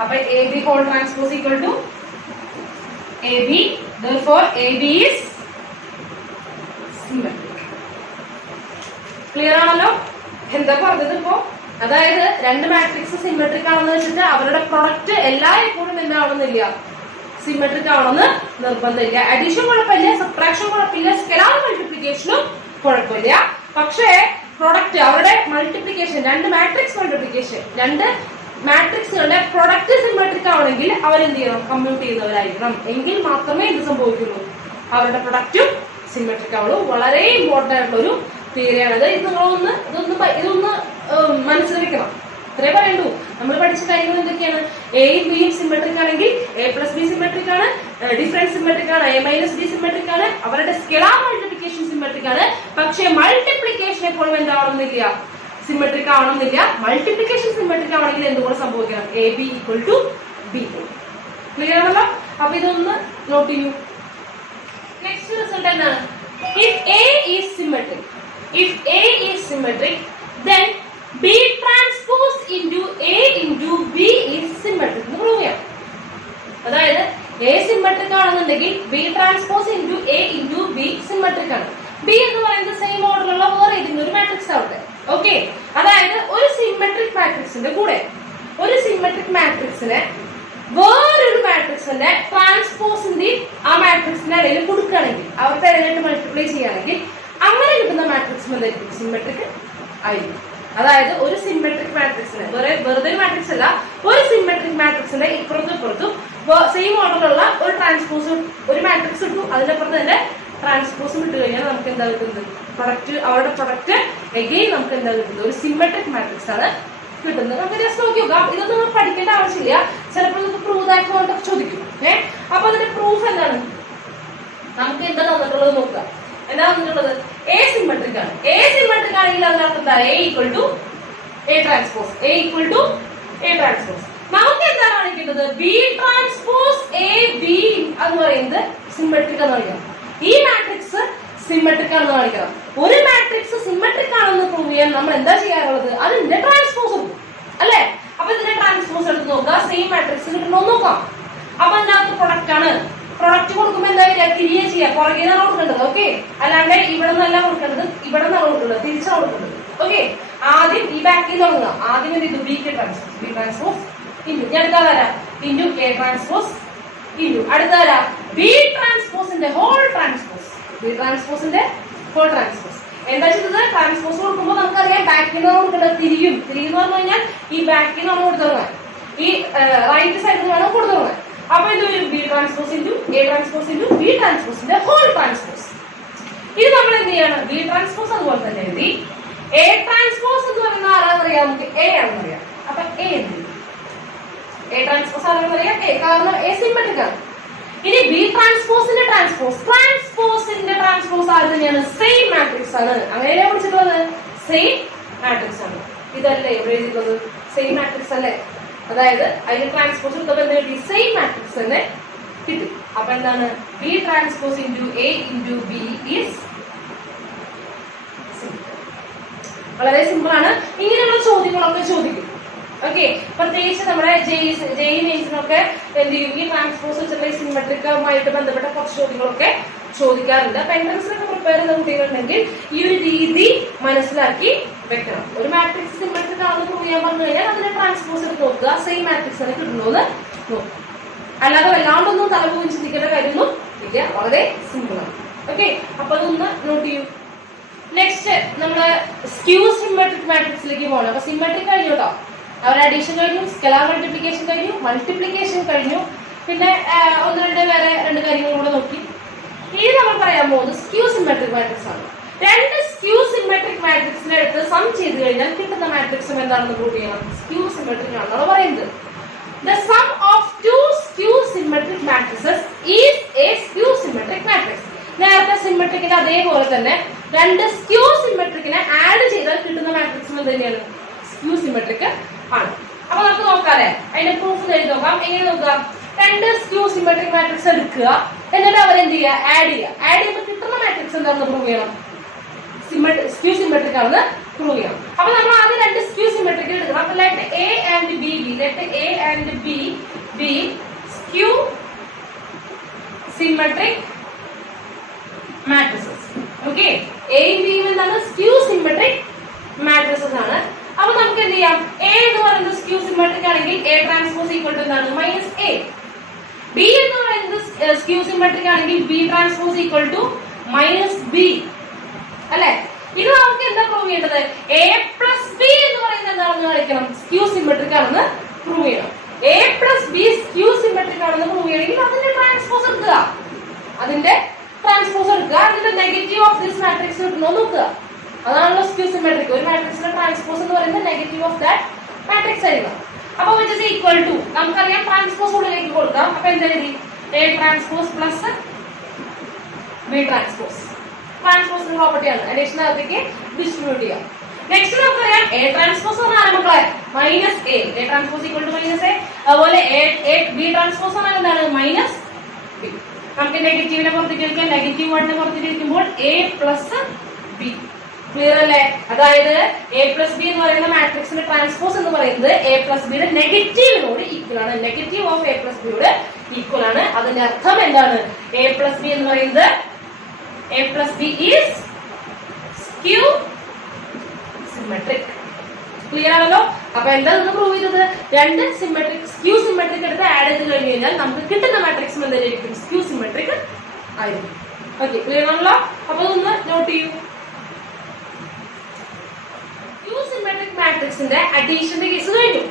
അപ്പൊ A B whole transpose equal to A B. therefore A B is symmetric. Clear ആണല്ലോ? എന്താ പറഞ്ഞത് ഇപ്പോ? അതായത് രണ്ട് മാട്രിക്സ് സിമെട്രിക് ആണെന്ന് വെച്ചിട്ട് അവരുടെ പ്രൊഡക്റ്റ് എല്ലായ്പ്പോഴും എന്താവണമെന്നില്ല, സിമെട്രിക് ആവണമെന്ന് നിർബന്ധമില്ല. അഡീഷൻ കുഴപ്പമില്ല, സബ്ട്രാക്ഷൻ കുഴപ്പമില്ല, സ്കെലാർ മൾട്ടിപ്ലിക്കേഷനും കുഴപ്പമില്ല. പക്ഷേ പ്രൊഡക്റ്റ് അവരുടെ മൾട്ടിപ്ലിക്കേഷൻ, രണ്ട് മാട്രിക്സ് മൾട്ടിപ്ലിക്കേഷൻ, രണ്ട് മാട്രിക്സുകളുടെ പ്രൊഡക്റ്റ് സിമെട്രിക് ആവണമെങ്കിൽ അവരെന്ത് ചെയ്യണം? കമ്പ്യൂട്ട് ചെയ്യുന്നവരായിരിക്കണം. എങ്കിൽ മാത്രമേ ഇത് സംഭവിക്കുള്ളൂ, അവരുടെ പ്രൊഡക്റ്റും സിമെട്രിക് ആവുള്ളൂ. വളരെ ഇമ്പോർട്ടന്റ് ആയിട്ടുള്ള ഒരു തിയറിയാണിത്. ഇത് ഇതൊന്ന് മനസ്സിൽ വെക്കണം. ഇത്രേ പറയണ്ടു. നമ്മൾ പഠിച്ച കാര്യങ്ങൾ എന്തൊക്കെയാണ്? എയും ബിയും സിമെട്രിക് ആണെങ്കിൽ എ പ്ലസ് ബി സിമെട്രിക് ആണ്, ഡിഫറൻസ് സിമെട്രിക് ആണ്, എ മൈനസ് ബി സിമെട്രിക് ആണ്, അവരുടെ സ്കെലാർ മൾട്ടിപ്ലിക്കേഷൻ സിമെട്രിക് ആണ്. പക്ഷേ മൾട്ടിപ്ലിക്കേഷൻ എപ്പോഴും എന്താവണമെന്നില്ല, സിമെട്രിക് ആവണമെന്നില്ല. മൾട്ടിപ്ലിക്കേഷൻ സിമെട്രിക് ആവണമെങ്കിൽ എന്തുകൂടെ സംഭവിക്കണം? A B equal to B. Clear ആണല്ലോ? അപ്പൊ ഇതൊന്ന് നോട്ട് ചെയ്യൂ. നെക്സ്റ്റ് റിസൾട്ട് എന്താണ്? If A is symmetric, if A is symmetric, then B transpose into A into B is symmetric എന്ന് പ്രൂവ് ചെയ്യാം. അതായത് A സിമെട്രിക് ആണെന്നുണ്ടെങ്കിൽ B transpose into A into B symmetric ആണ്. B എന്ന് പറയുന്നത് same ഓർഡറിലുള്ള വേറെ ഏതെങ്കിലും ഒരു മാട്രിക്സ് ആവട്ടെ. ഓക്കെ, അതായത് ഒരു സിമെട്രിക് മാട്രിക്സിന്റെ കൂടെ ഒരു സിമെട്രിക് മാട്രിക്സിനെ വേറൊരു മാട്രിക്സിന്റെ ട്രാൻസ്പോസിന്റെ ആ മാട്രിക്സിന്റെ ഇടയിൽ കൊടുക്കുകയാണെങ്കിൽ, അവരുടെ ഇടയിലിട്ട് മൾട്ടിപ്ലൈ ചെയ്യുകയാണെങ്കിൽ അങ്ങനെ കിട്ടുന്ന മാട്രിക്സ് എന്തായിരിക്കും? സിമെട്രിക് ആയിരിക്കും. അതായത് ഒരു സിമെട്രിക് മാട്രിക്സിന് വെറുതെ മാട്രിക്സ് അല്ല, ഒരു സിമെട്രിക് മാട്രിക്സിന്റെ ഇപ്പുറത്തും ഇപ്പുറത്തും സെയിം ഓർഡറിലുള്ള ഒരു ട്രാൻസ്പോസ്, ഒരു മാട്രിക്സ് ഇട്ടു, അതിന്റെ അപ്പുറത്ത് തന്നെ ട്രാൻസ്പോസും ഇട്ട് കഴിഞ്ഞാൽ നമുക്ക് എന്താ കിട്ടുന്നത്? പ്രൊഡക്റ്റ്, അവരുടെ പ്രൊഡക്റ്റ് എഗെയിൻ നമുക്ക് എന്താ കിട്ടുന്നത്? ഒരു സിമെട്രിക് മാട്രിക്സ് ആണ് കിട്ടുന്നത്. നമുക്ക് ജസ്റ്റ് നോക്കി നോക്കാം. ഇതൊന്നും നമ്മൾ പഠിക്കേണ്ട ആവശ്യമില്ല. ചിലപ്പോൾ നമുക്ക് പ്രൂവ് ദാറ്റ് പോയിന്റ് ചോദിക്കും. അപ്പൊ അതിന്റെ പ്രൂഫ് എന്താണ്? നമുക്ക് എന്താ തന്നിട്ടുള്ളത് നോക്കുക. എന്താ തന്നിട്ടുള്ളത്? എ സിമെട്രിക് ആണ്. എ സിമെട്രിക് ആണെങ്കിൽ അതിനർത്ഥം എന്താ? A equal to A transpose. A equal to A transpose. നമുക്ക് എന്താ കാണിക്കേണ്ടത്? ബി ട്രാൻസ്പോസ് എ ബി എന്ന് പറയുന്നത് സിമെട്രിക് എന്ന് പറയാം. ഈ മാട്രിക്സ് സിമെട്രിക് ആണെന്ന് കാണിക്കണം. ഒരു മാട്രിക്സ് സിമെട്രിക് ആണെന്ന് പ്രൂവ് ചെയ്യാൻ നമ്മൾ എന്താ ചെയ്യാറുള്ളത്? അതിന്റെ ട്രാൻസ്പോസ് എടുക്കും അല്ലെ? അപ്പൊ ഇതിന്റെ ട്രാൻസ്പോസ് എടുത്ത് നോക്കുക, സെയിം മാട്രിക്സ് കിട്ടണോ നോക്കാം. അപ്പൊ അതിനകത്ത് പ്രൊഡക്റ്റ് ആണ്. പ്രൊഡക്റ്റ് കൊടുക്കുമ്പോൾ എന്താ വരിക? തിരികെ ചെയ്യാം, പുറകെ നിന്നാണ് കൊടുക്കേണ്ടത്. ഓക്കെ, അല്ലാണ്ട് ഇവിടെ നിന്നല്ല കൊടുക്കേണ്ടത്, ഇവിടെ നിന്നാണ് കൊടുക്കേണ്ടത്, തിരിച്ചാണ് കൊടുക്കേണ്ടത്. ഓക്കെ, ആദ്യം ഈ ബാക്കിൽ തുടങ്ങുക. ആദ്യം എന്ത് ചെയ്തു? B K transpose, B transpose into, ഞാൻ അടുത്ത തരാം ഇൻറ്റു കെ ട്രാൻസ്പോസ് ഇൻറ്റു അടുത്ത തരാം ബി ട്രാൻസ്പോസിന്റെ ഹോൾ ട്രാൻസ്പോസ്, ബി ട്രാൻസ്പോസിന്റെ ഹോൾ ട്രാൻസ്പോസ്. എന്താ ചെയ്തത്? ട്രാൻസ്പോസ് കൊടുക്കുമ്പോൾ നമുക്കറിയാം ബാക്കിൽ നിന്നാണ് കൊടുക്കേണ്ടത്, തിരിയും. തിരിയെന്ന് പറഞ്ഞു കഴിഞ്ഞാൽ ഈ ബാക്കിൽ നിന്നാണ് കൊടുത്തു തുടങ്ങാൻ, ഈ റൈറ്റ് സൈഡിൽ നിന്ന് വേണം കൊടുത്തു തുടങ്ങാൻ. അപ്പൊ ഇത് വരും B transpose into A transpose into B ട്രാൻസ്പോസിന്റെ ഹോൾ ട്രാൻസ്പോസ്. ഇത് നമ്മൾ എന്ത് ചെയ്യണം? ബി ട്രാൻസ്പോസ് അതുപോലെ തന്നെ എഴുതി. എ ട്രാൻസ്പോസ് എന്ന് പറയുന്ന ആരാന്നറിയാം? നമുക്ക് എ ആണെന്നറിയാം. അപ്പൊ എ എന്ത് ചെയ്യും? എ ട്രാൻസ്പോസ് ആണെന്നറിയാം എ, കാരണം എ സിമെട്രിക് ആണ്. ഇനി ബി ട്രാൻസ്പോസിന്റെ ട്രാൻസ്പോസ്, ട്രാൻസ്പോസിന്റെ ട്രാൻസ്പോസ് ആര് തന്നെയാണ്? സെയിം മാട്രിക്സ് ആണ്. അങ്ങനെയല്ലേ വിളിച്ചിട്ടുള്ളത്? സെയിം മാട്രിക്സ് ആണ്. ഇതല്ലേ എവിടെ എഴുതിയിട്ടുള്ളത്? സെയിം മാട്രിക്സ് അല്ലേ? അതായത് അതിന് ട്രാൻസ്പോസ് എടുത്തപ്പോൾ എന്താ കിട്ടി? സെയിം മാട്രിക്സ് തന്നെ കിട്ടി. അപ്പൊ എന്താണ്? B transpose into A into B is വളരെ സിമ്പിൾ ആണ്. ഇങ്ങനെയുള്ള ചോദ്യങ്ങളൊക്കെ ചോദിക്കും. ഓക്കെ, പ്രത്യേകിച്ച് നമ്മുടെ ജെഇ മെയിൻസിനൊക്കെ എന്ത് ചെയ്യും? ഈ ട്രാൻസ്പോസ് വെച്ചിട്ടുള്ള സിമെട്രിക്കുമായിട്ട് ബന്ധപ്പെട്ട കുറച്ച് ചോദ്യങ്ങളൊക്കെ ചോദിക്കാറുണ്ട്. അപ്പൊ എൻട്രൻസിനൊക്കെ പ്രിപ്പയർ ചെയ്യുന്ന കുട്ടികളുണ്ടെങ്കിൽ ഈ ഒരു രീതി മനസ്സിലാക്കി വെക്കണം. ഒരു മാട്രിക്സ് സിമെട്രിക് ആണെന്ന് പ്രൂവ് ചെയ്യാൻ പറഞ്ഞു കഴിഞ്ഞാൽ അതിന്റെ ട്രാൻസ്പോസ് എടുത്ത് നോക്കുക, സെയിം മാട്രിക്സ് ആണ് കിട്ടുന്നത് നോക്കുക. അല്ലാതെ വല്ലാണ്ടൊന്നും തലപോയി ചിന്തിക്കേണ്ട കാര്യമൊന്നും ഇല്ല, വളരെ സിമ്പിൾ ആണ്. ഓക്കെ, അപ്പൊ അതൊന്ന് നോട്ട് ചെയ്യൂ. നെക്സ്റ്റ് നമ്മള് സ്ക്യൂ സിമെട്രിക് മാട്രിക്സിലേക്ക് പോകണം. അപ്പൊ സിമെട്രിക് കഴിഞ്ഞു കേട്ടോ, അവരുടെ അഡീഷൻ കഴിഞ്ഞു, സ്കെലാർ മൾട്ടിപ്ലിക്കേഷൻ കഴിഞ്ഞു, മൾട്ടിപ്ലിക്കേഷൻ കഴിഞ്ഞു, പിന്നെ ഒന്ന് വേറെ രണ്ട് കാര്യങ്ങളും കൂടെ നോക്കി. ഇനി നമ്മൾ പറയാൻ പോകുന്നത് സ്ക്യൂ സിമെട്രിക് മാട്രിക്സ് ആണ്. രണ്ട് സ്ക്യൂ സിമെട്രിക് മാട്രിക്സിനെ എടുത്ത് സം ചെയ്ത് കഴിഞ്ഞാൽ കിട്ടുന്ന മാട്രിക്സും എന്താണെന്ന് പ്രൂവ് ചെയ്യണം? സ്ക്യൂ സിമെട്രിക് ആണെന്നാണ് പറയുന്നത്. The sum of two skew symmetric matrices is a skew symmetric matrix. നേരത്തെ സിമെട്രിക്കിന് അതേപോലെ തന്നെ രണ്ട് സ്ക്യൂ സിമെട്രിക്കിനെ ആഡ് ചെയ്താൽ കിട്ടുന്ന മാട്രിക്സും എന്ത് തന്നെയാണ്? സ്ക്യൂ സിമെട്രിക് ആണ്. അപ്പൊ നമുക്ക് നോക്കാല്ലേ, അതിന്റെ പ്രൂഫ് എഴുതി നോക്കാം. എങ്ങനെ നോക്കാം? രണ്ട് സ്ക്യൂ സിമെട്രിക് മാട്രിക്സ് എടുക്കുക, എന്നിട്ട് അവരെന്ത് ചെയ്യുക? ആഡ് ചെയ്യുക. ആഡ് ചെയ്യുമ്പോൾ കിട്ടുന്ന മാട്രിക്സ് എന്താണെന്ന് പ്രൂവ് ചെയ്യണം? സ്ക്യൂ സിമെട്രിക് ആണെന്ന് പ്രൂവ് ചെയ്യണം. അപ്പൊ നമ്മൾ ആദ്യം രണ്ട് സ്ക്യൂ സിമെട്രിക് എടുക്കണം. അപ്പൊ let A and B B, let A and B B skew symmetric matrices. Okay, എയും ബിയും എന്താണ്? സ്ക്യൂ സിമെട്രിക് മാട്രിസസ് ആണ്. അപ്പൊ നമുക്ക് എന്ത് ചെയ്യാം? എ എന്ന് പറയുന്നത് സ്ക്യൂ സിമെട്രിക് ആണെങ്കിൽ എ ട്രാൻസ്പോസ് ഈക്വൽ ടു എന്താണ്? Minus A. ബി എന്ന് പറയുന്നത് സ്ക്യൂ സിമെട്രിക് ആണെങ്കിൽ B transpose equal to minus B അല്ലെ? ഇത് നമുക്ക് എന്താ പ്രൂവ് ചെയ്യേണ്ടത്? എ പ്ലസ് ബി എന്ന് പറയുന്നത് എന്താണെന്ന് കാണിക്കണം? സ്ക്യൂ സിമെട്രിക് ആണെന്ന് പ്രൂവ് ചെയ്യണം. A plus B skew symmetric ആണെന്ന് പ്രൂവ് ചെയ്യണമെങ്കിൽ അതിന്റെ ട്രാൻസ്പോസ് എടുക്കുക, അതിന്റെ ട്രാൻസ്പോസ് എടുക്കുക, അതിന്റെ നെഗറ്റീവ് ഓഫ് ദിസ് മാട്രിക്സ് കിട്ടണോ നോക്കുക. അതാണല്ലോ സ്ക്യൂ സിമെട്രിക്. ഒരു മാട്രിക്സിന്റെ ട്രാൻസ്പോസ് എന്ന് പറയുന്നത് നെഗറ്റീവ് ഓഫ് ദാറ്റ് മാട്രിക്സ് ആയിരിക്കണം. അപ്പൊ വിച്ച് ഈസ് ഈക്വൽ ടു, നമുക്കറിയാം ട്രാൻസ്പോസ് ഉള്ളിലേക്ക് കൊടുക്കാം. അപ്പൊ എന്താ എഴുതി? A transpose plus B transpose. ട്രാൻസ്പോസിന്റെ പ്രോപ്പർട്ടിയാണ്, അഡീഷനകത്തേക്ക് ഡിസ്ട്രിബ്യൂട്ട് ചെയ്യാം. നെക്സ്റ്റ് നമുക്കറിയാം എ ട്രാൻസ്പോസ് പറഞ്ഞാൽ മക്കളെ minus A, A transpose equal to minus A. അതുപോലെ ബി ട്രാൻസ്പോസ് പറഞ്ഞാൽ എന്താണ്? Minus B. നമുക്ക് നെഗറ്റീവിനെ പുറത്തേക്ക് നെഗറ്റീവ് വണ്ണിനെ പുറത്തേക്ക് എ പ്ലസ് ബി. ക്ലിയർ അല്ലേ? അതായത് എ പ്ലസ് ബി എന്ന് പറയുന്ന മാട്രിക്സിന്റെ ട്രാൻസ്പോസ് എന്ന് പറയുന്നത് എ പ്ലസ് ബിയുടെ നെഗറ്റീവിനോട് ഈക്വൽ ആണ്. നെഗറ്റീവ് ഓഫ് എ പ്ലസ് ബിയോട് ഈക്വൽ ആണ്. അതിന്റെ അർത്ഥം എന്താണ്? എ പ്ലസ് ബി എന്ന് പറയുന്നത് A plus B is skew symmetric. Clear ആണല്ലോ? അപ്പൊ എന്താ പ്രൂവ് ചെയ്തത്? രണ്ട് സിമെട്രിക് സ്ക്യൂ സിമെട്രിക് എടുത്ത് ആഡ് ചെയ്ത് കഴിഞ്ഞ് കഴിഞ്ഞാൽ നമുക്ക് കിട്ടുന്ന മാട്രിക്സ് എന്തായിരിക്കും? സ്ക്യൂ സിമെട്രിക് ആയിരിക്കും. ഓക്കെ, ക്ലിയർ ആണല്ലോ? അപ്പൊ ഒന്ന് നോട്ട് ചെയ്യൂ. സ്ക്യൂ സിമെട്രിക് മാട്രിക്സിന്റെ അഡീഷന്റെ കേസ് കഴിഞ്ഞു.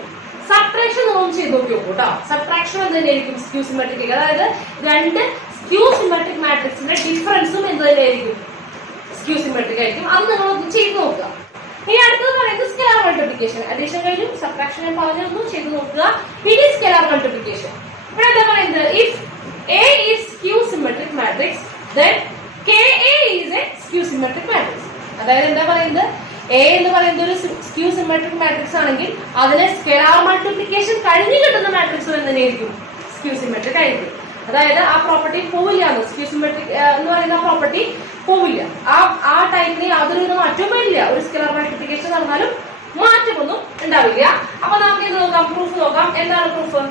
സബ്ട്രാക്ഷൻ ഒന്ന് ചെയ്ത് നോക്കി നോക്കൂ കേട്ടോ. സബ്ട്രാക്ഷൻ എന്ത് തന്നെയായിരിക്കും? Skew symmetric. അതായത് രണ്ട് സ്ക്യൂ സിമെട്രിക് മാട്രിക്സിന്റെ ഡിഫറൻസും എന്ത് തന്നെയായിരിക്കും? സ്ക്യൂ സിമെട്രിക് ആയിരിക്കും. അത് നിങ്ങളൊന്ന് ചെയ്ത് നോക്കുക. ഇനി അടുത്തത് പറയുന്നത് സ്കെലാർ മൾട്ടിപ്ലിക്കേഷൻ. അഡീഷൻ കഴിഞ്ഞു, സബ്ട്രാക്ഷൻ ഞാൻ പറഞ്ഞൊന്നും ചെയ്ത് നോക്കുക. ഇനി സ്കെലാർ മൾട്ടിപ്ലിക്കേഷൻ. ഇവിടെ എന്താ പറയുന്നത്? If A is skew symmetric matrix then KA is a skew symmetric matrix. അതായത് എന്താ പറയുന്നത്? എ എന്ന് പറയുന്നത് ഒരു സ്ക്യൂ സിമെട്രിക് മാട്രിക്സ് ആണെങ്കിൽ അതിനെ സ്കെലാർ മൾട്ടിപ്ലിക്കേഷൻ കഴിഞ്ഞ് കിട്ടുന്ന മാട്രിക്സ് തന്നെയായിരിക്കും സ്ക്യൂ സിമെട്രിക് ആയിരിക്കും. അതായത് ആ പ്രോപ്പർട്ടി പോവില്ല, സ്ക്യൂ സിമെട്രിക് എന്ന് പറയുന്ന ആ പ്രോപ്പർട്ടി പോവില്ല. ആ ടൈപ്പിന് യാതൊരു വിധ മാറ്റവും വരില്ല. ഒരു സ്കെലാർ മൾട്ടിപ്ലിക്കേഷൻ നടന്നാലും മാറ്റമൊന്നും ഉണ്ടാവില്ല. അപ്പൊ നമുക്ക് ഇത് നോക്കാം, പ്രൂഫ് നോക്കാം. എന്താണ് പ്രൂഫ്?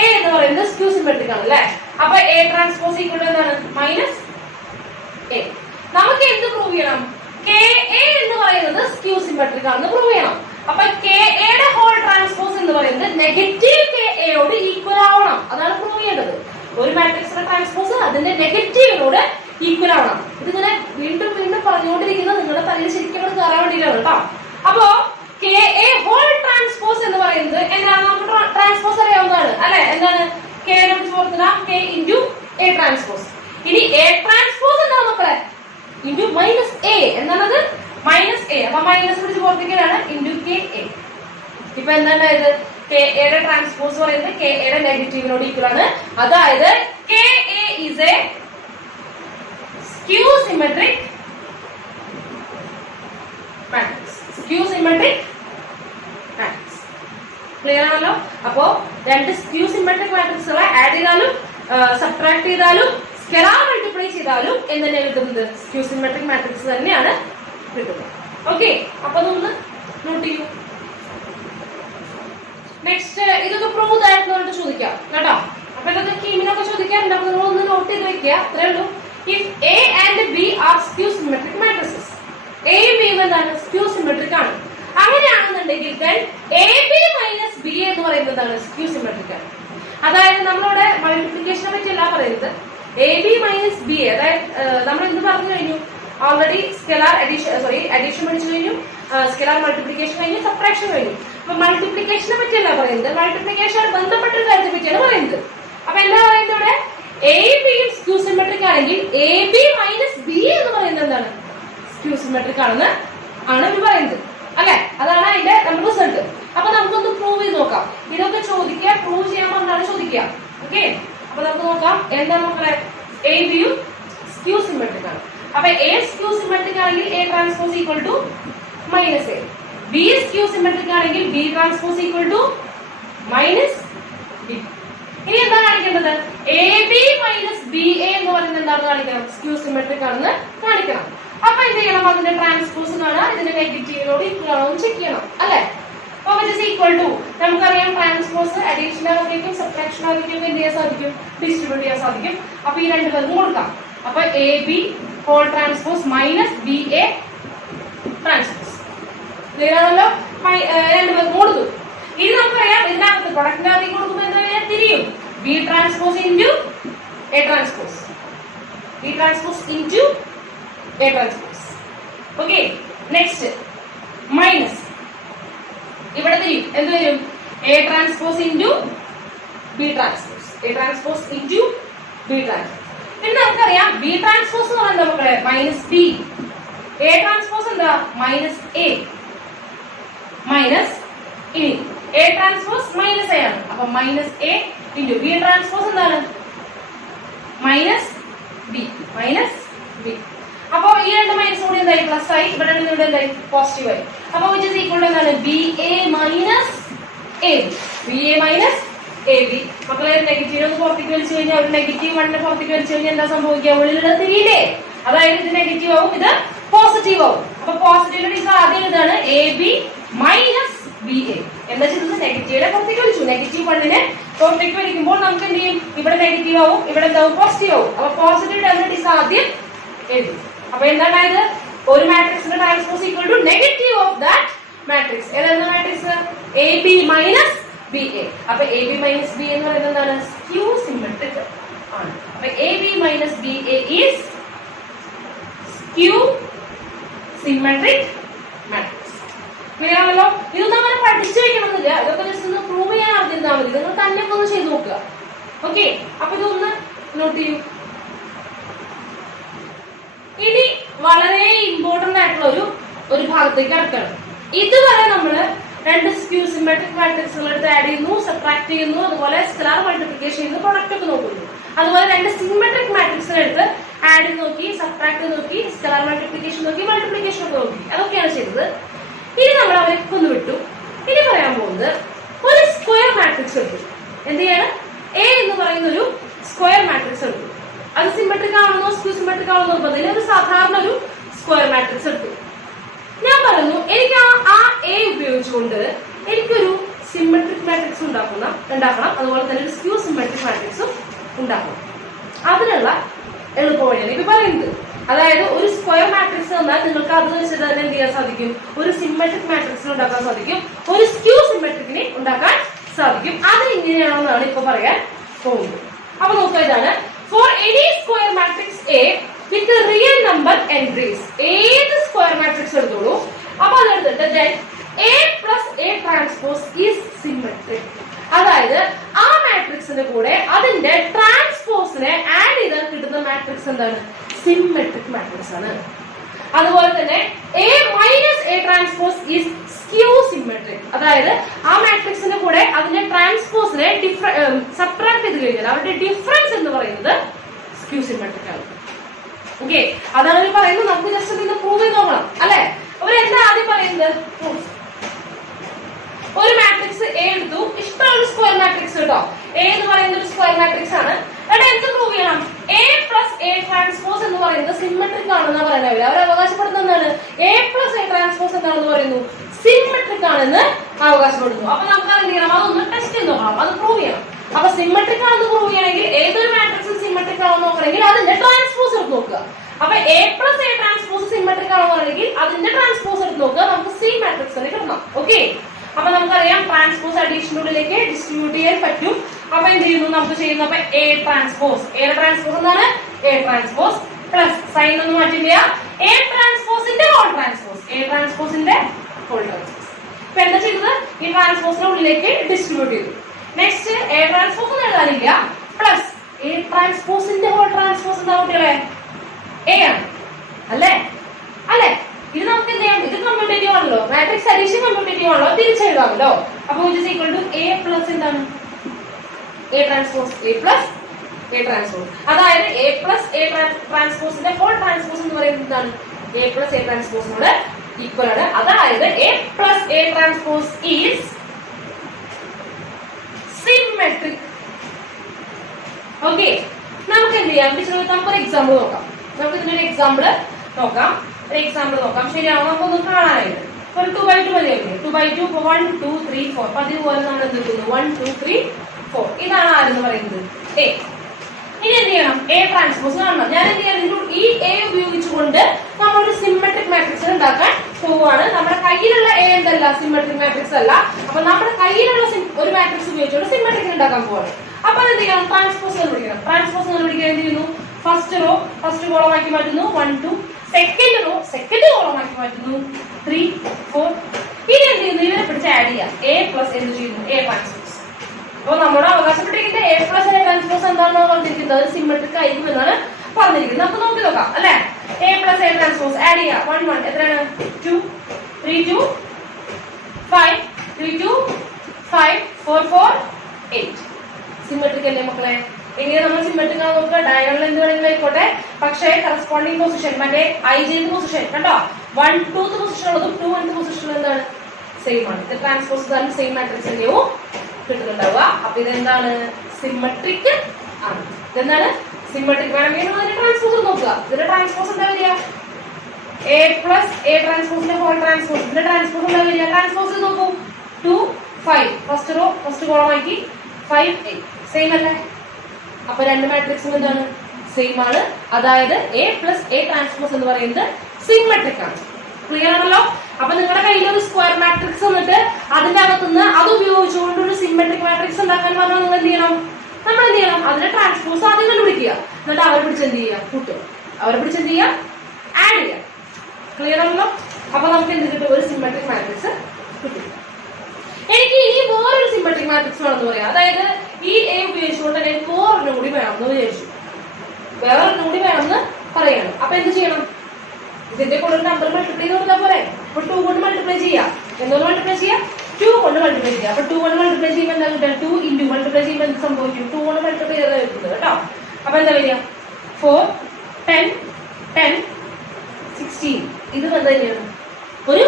എ എന്ന് പറയുന്നത് സ്ക്യൂ സിമെട്രിക് ആണ് അല്ലെ. അപ്പൊ എ ട്രാൻസ്പോസ് ഈക്വൽ എന്താണ്? Minus A. നമുക്ക് എന്ത് പ്രൂവ് ചെയ്യണം? കെ എ എന്ന് പറയുന്നത് സ്ക്യൂ സിമെട്രിക് ആണെന്ന് പ്രൂവ് ചെയ്യണം. അപ്പൊ കെ എയുടെ ഹോൾ ട്രാൻസ്പോസ് എന്ന് പറയുന്നത് നെഗറ്റീവ് കെ എയോട് ഈക്വൽ ആവണം. അതാണ് പ്രൂവ് ചെയ്യേണ്ടത്. ഒരു മാട്രിക്സിന്റെ ട്രാൻസ്പോസ് അതിന്റെ നെഗറ്റീവിനോട് ഈക്വൽ ആവണം. ഇതിങ്ങനെ വീണ്ടും വീണ്ടും പറഞ്ഞുകൊണ്ടിരിക്കുന്നത് നിങ്ങളുടെ തലയിൽ ശരിക്കും കയറാൻ വേണ്ടിയിട്ടാണ് കേട്ടോ. അപ്പോ കെ എ ഹോൾ ട്രാൻസ്പോസ് എന്ന് പറയുന്നത് എന്താണ്? നമുക്ക് ട്രാൻസ്പോസ് അറിയാവുന്നതാണ് അല്ലെ. എന്താണ്? K K into A transpose. ഇനി എ ട്രാൻസ്പോസ് എന്താണ് മക്കളെ? Into minus A. എന്താണത്? Minus A. അപ്പൊ മൈനസ് പിടിച്ച് പുറത്തേക്കാണ് ഇൻറ്റു കെ എ. ഇപ്പൊ എന്താണ്ടായത്? കെ എയുടെ ട്രാൻസ്പോസ് പറയുന്നത് കെ എയുടെ നെഗറ്റീവിനോട് ഈക്വൽ ആണ്. അതായത് K A is a skew symmetric matrix. Skew symmetric matrix. Clear ആണല്ലോ? അപ്പോ രണ്ട് സ്ക്യൂ സിമെട്രിക് മാട്രിക്സുകളെ ആഡ് ചെയ്താലും സബ്ട്രാക്ട് ചെയ്താലും സ്കെലാർ മൾട്ടിപ്ലൈ ചെയ്താലും എന്ന് തന്നെ കിട്ടുന്നത് സ്ക്യൂ സിമെട്രിക് മാട്രിക്സ് തന്നെയാണ് കിട്ടുന്നത്. ഓക്കെ, അപ്പൊ ഒന്ന് നോട്ട് ചെയ്യൂ. നെക്സ്റ്റ് ഇതൊക്കെ പ്രൂവ് ദാറ്റ് എന്ന് പറഞ്ഞിട്ട് ചോദിക്കാം കേട്ടോ. അപ്പൊ ഇതൊക്കെ കീമിനൊക്കെ ചോദിക്കാറുണ്ട്. അപ്പൊ നിങ്ങൾ ഒന്ന് നോട്ട് ചെയ്ത് വെക്കുക. അത്രേ ഉള്ളൂ. If A and B are skew symmetric matrices, എയും ബിയും എന്താണ്? സ്ക്യൂ സിമെട്രിക് ആണ്. അങ്ങനെയാണെന്നുണ്ടെങ്കിൽ A B minus B A എന്ന് പറയുന്നത് എന്താണ്? സ്ക്യൂ സിമെട്രിക് ആണ്. അതായത് നമ്മളിവിടെ മൾട്ടിപ്ലിക്കേഷനെ പറ്റിയല്ല പറയുന്നത്. A B minus B A, അതായത് നമ്മൾ എന്ത് പറഞ്ഞു കഴിഞ്ഞു? ഓൾറെഡി സ്കെലാർ അഡീഷൻ പഠിച്ചു കഴിഞ്ഞു, സ്കെലാർ മൾട്ടിപ്ലിക്കേഷൻ കഴിഞ്ഞു, സബ്ട്രാക്ഷൻ കഴിഞ്ഞു. അപ്പൊ മൾട്ടിപ്ലിക്കേഷനെ പറ്റിയല്ല പറയുന്നത്, മൾട്ടിപ്ലിക്കേഷൻ ബന്ധപ്പെട്ട ഒരു കാര്യത്തെ പറ്റിയാണ് പറയുന്നത്. അപ്പൊ എന്താ പറയുന്നത് ഇവിടെ? എ ബിയും സ്ക്യൂ സിമെട്രിക് ആണെങ്കിൽ എ ബി മൈനസ് ബി എന്ന് പറയുന്നത് എന്താണ്? സ്ക്യൂ സിമെട്രിക് ആണെന്ന് ആണ് ഇവർ പറയുന്നത് അല്ലെ. അതാണ് അതിന്റെ നമ്മുടെ റിസൾട്ട്. അപ്പൊ നമുക്കൊന്ന് പ്രൂവ് ചെയ്ത് നോക്കാം. ഇതൊക്കെ ചോദിക്കുക, പ്രൂവ് ചെയ്യാൻ പറഞ്ഞാണ് ചോദിക്കുക. ഓക്കെ, അപ്പൊ നമുക്ക് നോക്കാം എന്താണ് മക്കളെ. എ ബിയും സ്ക്യൂ സിമെട്രിക് ആണ്. അപ്പൊ എ സ്ക്യൂ സിമെട്രിക് ആണെങ്കിൽ A transpose equal to minus A. B skew symmetric ആണെങ്കിൽ B transpose equal to minus B. ഇനി എന്താ കാണിക്കേണ്ടത്? A B minus B A എന്ന് പറയുന്നത് എന്താണ് കാണിക്കണം? സ്ക്യൂ സിമെട്രിക് ആണെന്ന് കാണിക്കണം. അപ്പൊ എന്ത് ചെയ്യണം? അതിന്റെ ട്രാൻസ്പോസ് കാണാം, ഇതിന്റെ നെഗറ്റീവിനോട് ഈക്വൽ ആണോ എന്ന് ചെക്ക് ചെയ്യണം അല്ലെ. അപ്പൊ വിച്ച് ഇസ് ഈക്വൽ ടു, നമുക്കറിയാം ട്രാൻസ്പോസ് അഡീഷൻ ആവുമ്പോഴേക്കും സബ്ട്രാക്ഷൻ ആവുമ്പോഴേക്കും എന്ത് ചെയ്യാൻ സാധിക്കും? ഡിസ്ട്രിബ്യൂട്ട് ചെയ്യാൻ സാധിക്കും. അപ്പൊ ഈ രണ്ട് പേർക്കും കൊടുക്കാം. അപ്പൊ A B whole transpose minus B A transpose. Clear ആണല്ലോ? രണ്ട് പേർക്കും കൊടുത്തു. ഇനി നമുക്കറിയാം ഇതിനകത്ത് പ്രൊഡക്റ്റിന്റെ അകത്തേക്ക് കൊടുക്കുമ്പോൾ എന്താ വരിക? തിരിയും. B transpose into A transpose, B transpose into A transpose. Okay, next minus. ഇവിടെ തിരിയും. എന്ത് വരും? A transpose into B transpose, A transpose into B transpose. പിന്നെ നമുക്കറിയാം ബി ട്രാൻസ്പോസ് എന്ന് പറയുന്നത് മക്കളെ മൈനസ് ബി, എ ട്രാൻസ്പോസ് എന്താ? Minus A minus. ഇനി എ ട്രാൻസ്പോസ് മൈനസ് എ ആണ്. അപ്പൊ minus A into B transpose എന്താണ്? Minus B, minus B. അപ്പൊ ഈ രണ്ട് മൈനസ് കൂടി എന്തായി? പ്ലസ് ആയി. ഇവിടെ ഇവിടെ എന്തായി? പോസിറ്റീവ് ആയി. അപ്പൊ വിച്ച് ഇസ് ഈക്വൽ ടു എന്താണ്? B A minus A B, B A minus A B. മക്കളെ നെഗറ്റീവ് ഒന്ന് പുറത്തേക്ക് വലിച്ചു കഴിഞ്ഞാൽ ഒരു നെഗറ്റീവ് വണ്ണിനെ പുറത്തേക്ക് വലിച്ചു കഴിഞ്ഞാൽ എന്താ സംഭവിക്കുക? ഉള്ളിലിടെ തിരിയില്ലേ? അതായത് ഇത് നെഗറ്റീവ് ആവും, ഇത് പോസിറ്റീവ് ആവും. അപ്പൊ പോസിറ്റീവിന്റെ ടീച്ചർ ആദ്യം ഇതാണ് A B minus B A. എന്താ ചെയ്തത്? നെഗറ്റീവിനെ പുറത്തേക്ക് വലിച്ചു. നെഗറ്റീവ് വണ്ണിനെ പുറത്തേക്ക് വലിക്കുമ്പോൾ നമുക്ക് എന്ത് ചെയ്യും? ഇവിടെ നെഗറ്റീവ് ആവും, ഇവിടെ എന്താവും? പോസിറ്റീവ് ആവും. അപ്പൊ പോസിറ്റീവ് ടേമിന്റെ ടീച്ചർ ആദ്യം എഴുതും. അപ്പൊ എന്താണ്ടായത്? ഒരു മാട്രിക്സിന്റെ transpose equal to negative of that matrix. ഏതായിരുന്നു matrix? A B minus B A. അപ്പൊ എ ബി മൈനസ് ബി എന്ന് പറയുന്നത് എന്താണ്? സ്ക്യൂ സിമെട്രിക് ആണ്. അപ്പൊ A B minus B A is skew symmetric matrix. Clear ആണല്ലോ? ഇതൊന്നും അങ്ങനെ പഠിച്ചു വെക്കണമെന്നില്ല. ഇതൊക്കെ ജസ്റ്റ് ഒന്ന് പ്രൂവ് ചെയ്യാൻ അറിഞ്ഞിരുന്നാൽ മതി. നിങ്ങൾ തന്നെ ഒന്ന് ചെയ്ത് നോക്കുക. ഓക്കെ, അപ്പൊ ഇതൊന്ന് നോട്ട് ചെയ്യൂ. ഇനി വളരെ ഇമ്പോർട്ടന്റ് ആയിട്ടുള്ള ഒരു ഭാഗത്തേക്ക് കിടക്കണം. ഇതുവരെ നമ്മള് രണ്ട് സ്ക്യൂ സിമെട്രിക് മാട്രിക്സുകൾ എടുത്ത് ആഡ് ചെയ്യുന്നു, സബ്ട്രാക്ട് ചെയ്യുന്നു, അതുപോലെ സ്കെലാർ മൾട്ടിപ്ലിക്കേഷൻ ചെയ്യുന്നു, പ്രൊഡക്റ്റ് ഒക്കെ നോക്കുന്നു. അതുപോലെ രണ്ട് സിമെട്രിക് മാട്രിക്സുകൾ എടുത്ത് ആഡ് നോക്കി, സബ്ട്രാക്ട് നോക്കി, സ്കെലാർ മൾട്ടിപ്ലിക്കേഷൻ നോക്കി, മൾട്ടിപ്ലിക്കേഷൻ ഒക്കെ നോക്കി. അതൊക്കെയാണ് ചെയ്തത്. ഇനി നമ്മൾ അവരൊക്കെ ഒന്ന് വിട്ടു. ഇനി പറയാൻ പോകുന്നത് ഒരു സ്ക്വയർ മാട്രിക്സ് എടുത്തു. എന്ത് ചെയ്യണം? എ എന്ന് പറയുന്ന ഒരു സ്ക്വയർ മാട്രിക്സ് സിമെട്രിക് ആണെന്ന് നിർബന്ധമില്ല. ഒരു സാധാരണ ഒരു സ്ക്വയർ മാട്രിക്സ് എടുത്തു. ഞാൻ പറഞ്ഞു എനിക്ക് ആ എ ഉപയോഗിച്ചുകൊണ്ട് എനിക്കൊരു സിമെട്രിക് മാട്രിക്സ് ഉണ്ടാക്കണം, അതുപോലെ തന്നെ ഒരു സ്ക്യൂ സിമെട്രിക് മാട്രിക്സും ഉണ്ടാക്കണം. അതിനുള്ള എളുപ്പവഴിയാണ് ഇപ്പൊ പറയുന്നത്. അതായത് ഒരു സ്ക്വയർ മാട്രിക്സ് എന്നാൽ നിങ്ങൾക്ക് അത് വെച്ചിട്ട് തന്നെ എന്ത് ചെയ്യാൻ സാധിക്കും, ഒരു സിമെട്രിക് മാട്രിക്സിനെ ഉണ്ടാക്കാൻ സാധിക്കും, ഒരു സ്ക്യൂ സിമെട്രിക്കിനെ ഉണ്ടാക്കാൻ സാധിക്കും. അത് എങ്ങനെയാണെന്നാണ് ഇപ്പൊ പറയാൻ പോകുന്നത്. അപ്പൊ നോക്കുക, ഇതാണ് for any square matrix A with real number entries. ഏത് സ്ക്വയർ മാട്രിക്സ് എടുത്തോളൂ, അപ്പൊ അതെടുത്തിട്ട് then A plus A transpose is symmetric. അതായത് ആ മാട്രിക്സിന്റെ കൂടെ അതിന്റെ ട്രാൻസ്പോസിനെ ആഡ് ചെയ്താൽ കിട്ടുന്ന മാട്രിക്സ് എന്താണ്, സിമെട്രിക് മാട്രിക്സ് ആണ്. അതുപോലെ തന്നെ A minus A transpose is skew symmetric. അതായത് ആ മാട്രിക്സിന്റെ കൂടെ അതിന്റെ ട്രാൻസ്പോസിനെ സബ്ട്രാക്ട് ചെയ്ത് കഴിഞ്ഞാൽ അവരുടെ ഡിഫറൻസ് എന്ന് പറയുന്നത് സ്ക്യൂ സിമെട്രിക് ആണ്. ഓക്കെ, അതാണ് പറയുന്നത്. നമുക്ക് ജസ്റ്റ് ഇതിന് പ്രൂവ് ചെയ്ത് നോക്കണം അല്ലെ. അവരെന്താ ആദ്യം പറയുന്നത്, ഒരു മാട്രിക്സ് എ എടുത്തു, ഇഷ്ടമുള്ള സ്ക്വയർ മാട്രിക്സ് കേട്ടോ. എ എന്ന് പറയുന്ന ഒരു സ്ക്വയർ മാട്രിക്സ് ആണ്. അവിടെ എന്ത് പ്രൂവ് ചെയ്യണം, എ പ്ലസ് എ ട്രാൻസ്പോസ് എന്ന് പറയുന്നത് സിമെട്രിക് ആണെന്ന് പറയുന്നത്. അവർ അവകാശപ്പെടുന്നത് എന്താണ്, എ പ്ലസ് എ ട്രാൻസ്പോസ് എന്താണെന്ന് പറയുന്നു, സിമെട്രിക് ആണെന്ന് അവകാശപ്പെടുന്നു. അപ്പൊ നമുക്ക് എന്ത് ചെയ്യണം, അതൊന്ന് ടെസ്റ്റ് ചെയ്ത് നോക്കണം, അത് പ്രൂവ് ചെയ്യണം. അപ്പൊ സിമെട്രിക് ആണെന്ന് പ്രൂവ് ചെയ്യണമെങ്കിൽ ഏതൊരു മാട്രിക്സും സിമെട്രിക് ആണെന്ന് നോക്കണമെങ്കിൽ അതിന്റെ ട്രാൻസ്പോസ് എടുത്ത് നോക്കുക. അപ്പൊ A plus A transpose symmetric ആണെന്ന് പറയണമെങ്കിൽ അതിന്റെ ട്രാൻസ്പോസ് എടുത്ത് നോക്കുക, നമുക്ക് സി മാട്രിക്സ് തന്നെ കിട്ടണം. ഓക്കെ, അപ്പൊ നമുക്കറിയാം ട്രാൻസ്പോസ് അഡീഷനുള്ളിലേക്ക് ഡിസ്ട്രിബ്യൂട്ട് ചെയ്യാൻ പറ്റും. അപ്പൊ എന്ത് ചെയ്യുന്നു, നമുക്ക് ചെയ്യുന്നു. അപ്പൊ എ ട്രാൻസ്പോസ്, എ ട്രാൻസ്പോസ് എന്താണ്, എ ട്രാൻസ്പോസ് പ്ലസ് സൈൻ ഒന്നും മാറ്റില്ല, എ ട്രാൻസ്പോസിന്റെ ഹോൾ ട്രാൻസ്പോസ്, എ ട്രാൻസ്പോസിന്റെ ഹോൾ ട്രാൻസ്പോസ്. ഇപ്പൊ എന്താ ചെയ്തത്, ഈ ട്രാൻസ്പോസിന്റെ ഉള്ളിലേക്ക് ഡിസ്ട്രിബ്യൂട്ട് ചെയ്തു. നെക്സ്റ്റ് എ ട്രാൻസ്പോസ് ഒന്നും എഴുതാനില്ല, പ്ലസ് എ ട്രാൻസ്പോസിന്റെ ഹോൾ ട്രാൻസ്പോസ് എന്താ കുട്ടികളെ, എ ആണ് അല്ലേ, അല്ലെ. ഇത് നമുക്ക് എന്ത് ചെയ്യാം, ഇത് കമ്മ്യൂട്ടേറ്റീവ് ആണല്ലോ, മാട്രിക്സ് അഡീഷൻ കമ്മ്യൂട്ടേറ്റീവ് ആണല്ലോ, തിരിച്ചെഴുതാമല്ലോ. അപ്പൊ which is equal to A plus എന്താണ്, A transpose, A plus A transpose. അതായത് എ പ്ലസ് എ ട്രാൻസ്പോസിന്റെ ഹോൾ ട്രാൻസ്പോസ് എന്ന് പറയുന്നത് എന്താണ്, എ പ്ലസ് എ ട്രാൻസ്പോസിനോട് ഈക്വൽ ആണ്. അതായത് A plus A transpose is symmetric. Okay, നമുക്ക് എന്ത് ചെയ്യാം, നമുക്കൊരു എക്സാമ്പിൾ നോക്കാം. നമുക്ക് ഇതിനൊരു എക്സാമ്പിൾ നോക്കാം. ശരിയാണോ, നമുക്കൊന്ന് കാണാനായിട്ട്. ഒരു 2x2 മതിയായിരുന്നു. 2x2 1 2 3 4. അപ്പൊ അതുപോലെ നമ്മൾ എന്ത് എടുക്കുന്നു, 1 2 3 4. ഇതാണ് ആരെന്ന് പറയുന്നത്, എ. ഇനി എന്ത് ചെയ്യണം, എ ട്രാൻസ്പോസ് കാണണം. ഞാൻ എന്ത് ചെയ്യണം, ഈ എ ഉപയോഗിച്ചുകൊണ്ട് നമ്മളൊരു സിമെട്രിക് മാട്രിക്സ് ഉണ്ടാക്കാൻ പോവുകയാണ്. നമ്മുടെ കയ്യിലുള്ള എ എന്തല്ല, സിമെട്രിക് മാട്രിക്സ് അല്ല. അപ്പൊ നമ്മുടെ കയ്യിലുള്ള ഒരു മാട്രിക്സ് ഉപയോഗിച്ചുകൊണ്ട് സിമെട്രിക് ഉണ്ടാക്കാൻ പോവാണ്. അപ്പൊ എന്ത് ചെയ്യണം, ട്രാൻസ്പോസ് കണ്ടുപിടിക്കണം. ട്രാൻസ്പോസ് കണ്ടുപിടിക്കാൻ എന്ത് ചെയ്യുന്നു, ഫസ്റ്റ് റോ ഫസ്റ്റ് കോളം ആക്കി മാറ്റുന്നു, 1 2. സെക്കൻഡ് റോ സെക്കൻഡ് കോളം ആക്കി മാറ്റുന്നു, 3 4. ഇനി എന്ത് ചെയ്യുന്നു, ഇവരെ പിടിച്ച് ആഡ് ചെയ്യാം. എ പ്ലസ് എന്ത് ചെയ്യുന്നു, എ ട്രാൻസ്പോസ്. അപ്പൊ നമ്മുടെ അവകാശപ്പെട്ടിരിക്കുന്നത് എ പ്ലസ് എ ട്രാൻസ്പോസ് എന്താണെന്ന് പറഞ്ഞിരിക്കുന്നത്, സിമെട്രിക് ആയിരിക്കും എന്നാണ് പറഞ്ഞിരിക്കുന്നത്. നമുക്ക് നോക്കി നോക്കാം അല്ലെ. A plus A transpose add ചെയ്യാം. 1 1 എത്രയാണ്, 2 3 2 5 3 2 5 4 4 8. സിമെട്രിക് അല്ലേ മക്കളെ. എങ്ങനെ നമ്മൾ സിമെട്രിക് ആണ് നോക്കുക, ഡയഗണൽ എന്ത് വേണമെങ്കിലും ആയിക്കോട്ടെ, പക്ഷേ കറസ്പോണ്ടിങ് പൊസിഷൻ മറ്റേ ij പൊസിഷൻ കണ്ടോ, 1 2th പൊസിഷൻ ഉള്ളതും 2 1th പൊസിഷൻ എന്താണ്, സെയിം ആണ്. ഇത് ട്രാൻസ്പോസ് തന്നെ സെയിം മാട്രിക്സ് തന്നെയോ കിട്ടുന്നുണ്ടാവുക. അപ്പൊ ഇതെന്താണ്, സിമെട്രിക് ആണ്. ഇതെന്താണ്, സിമെട്രിക്. വേണമെങ്കിൽ അതിന്റെ ട്രാൻസ്പോസ് നോക്കുക. ഇതിന്റെ ട്രാൻസ്പോസ് എന്താ വരിക, എ പ്ലസ് എ ട്രാൻസ്പോസിന്റെ ഹോൾ ട്രാൻസ്പോസ്. ഇതിന്റെ ട്രാൻസ്പോസ് എന്താ വരിക, ട്രാൻസ്പോസ് നോക്കൂ, 2 5. ഫസ്റ്റ് റോ ഫസ്റ്റ് കോളം ആക്കി 5 8. സെയിം അല്ലേ. അപ്പൊ രണ്ട് മാട്രിക്സും എന്താണ്, സെയിം ആണ്. അതായത് എ പ്ലസ് എ ട്രാൻസ്പോസ് എന്ന് പറയുന്നത് സിമെട്രിക് ആണ്. ക്ലിയർ ആണല്ലോ. അപ്പൊ നിങ്ങളുടെ കയ്യിൽ ഒരു സ്ക്വയർ മാട്രിക്സ് വന്നിട്ട് അതിന്റെ അകത്തുനിന്ന് അത് ഉപയോഗിച്ചുകൊണ്ട് ഒരു സിമെട്രിക് മാട്രിക്സ് ഉണ്ടാക്കാൻ പറഞ്ഞാൽ നിങ്ങൾ എന്ത് ചെയ്യണം, നമ്മൾ എന്ത് ചെയ്യണം, അതിന്റെ ട്രാൻസ്പോസ് ആദ്യം കണ്ടുപിടിക്കുക. എന്നിട്ട് അവരെ പിടിച്ച് എന്ത് ചെയ്യുക, കൂട്ടുക. അവരെ പിടിച്ച് എന്ത് ചെയ്യുക, ആഡ് ചെയ്യുക. ക്ലിയർ ആണല്ലോ. അപ്പൊ നമുക്ക് എന്ത് കിട്ടും, ഒരു സിമെട്രിക് മാട്രിക്സ് കിട്ടും. എനിക്ക് ഇനി വേറൊരു സിമെട്രിക് മാട്രിക്സ് വേണമെന്ന് പറയാം. അതായത് ഈ എ ഉപയോഗിച്ചുകൊണ്ട് എനിക്ക് വേറൊരെണ്ണം കൂടി വേണമെന്ന് വിചാരിച്ചു, വേറൊരെണ്ണം കൂടി വേണമെന്ന് പറയണം. അപ്പൊ എന്ത് ചെയ്യണം, ഇതിന്റെ കൂടെ ഒരു നമ്പർ മൾട്ടിപ്ലൈ ചെയ്ത് കൊടുത്താൽ പോരെ. അപ്പൊ 2 കൊണ്ട് മൾട്ടിപ്ലൈ ചെയ്യാം. എന്തുകൊണ്ട് മൾട്ടിപ്ലൈ ചെയ്യാം, 2 കൊണ്ട് മൾട്ടിപ്ലൈ ചെയ്യാം. അപ്പൊ 2 കൊണ്ട് മൾട്ടിപ്ലൈ ചെയ്യുമ്പോൾ എന്താ കിട്ടുക, 2 ഇൻറ്റു മൾട്ടിപ്ലൈ ചെയ്യുമ്പോൾ എന്ത് സംഭവിക്കും, 2 കൊണ്ട് മൾട്ടിപ്ലൈ ചെയ്താൽ കിട്ടുന്നത് കേട്ടോ. അപ്പൊ എന്താ വരിക, 4 10 10 16. ഇത് എന്താ തന്നെയാണ്, ഒരു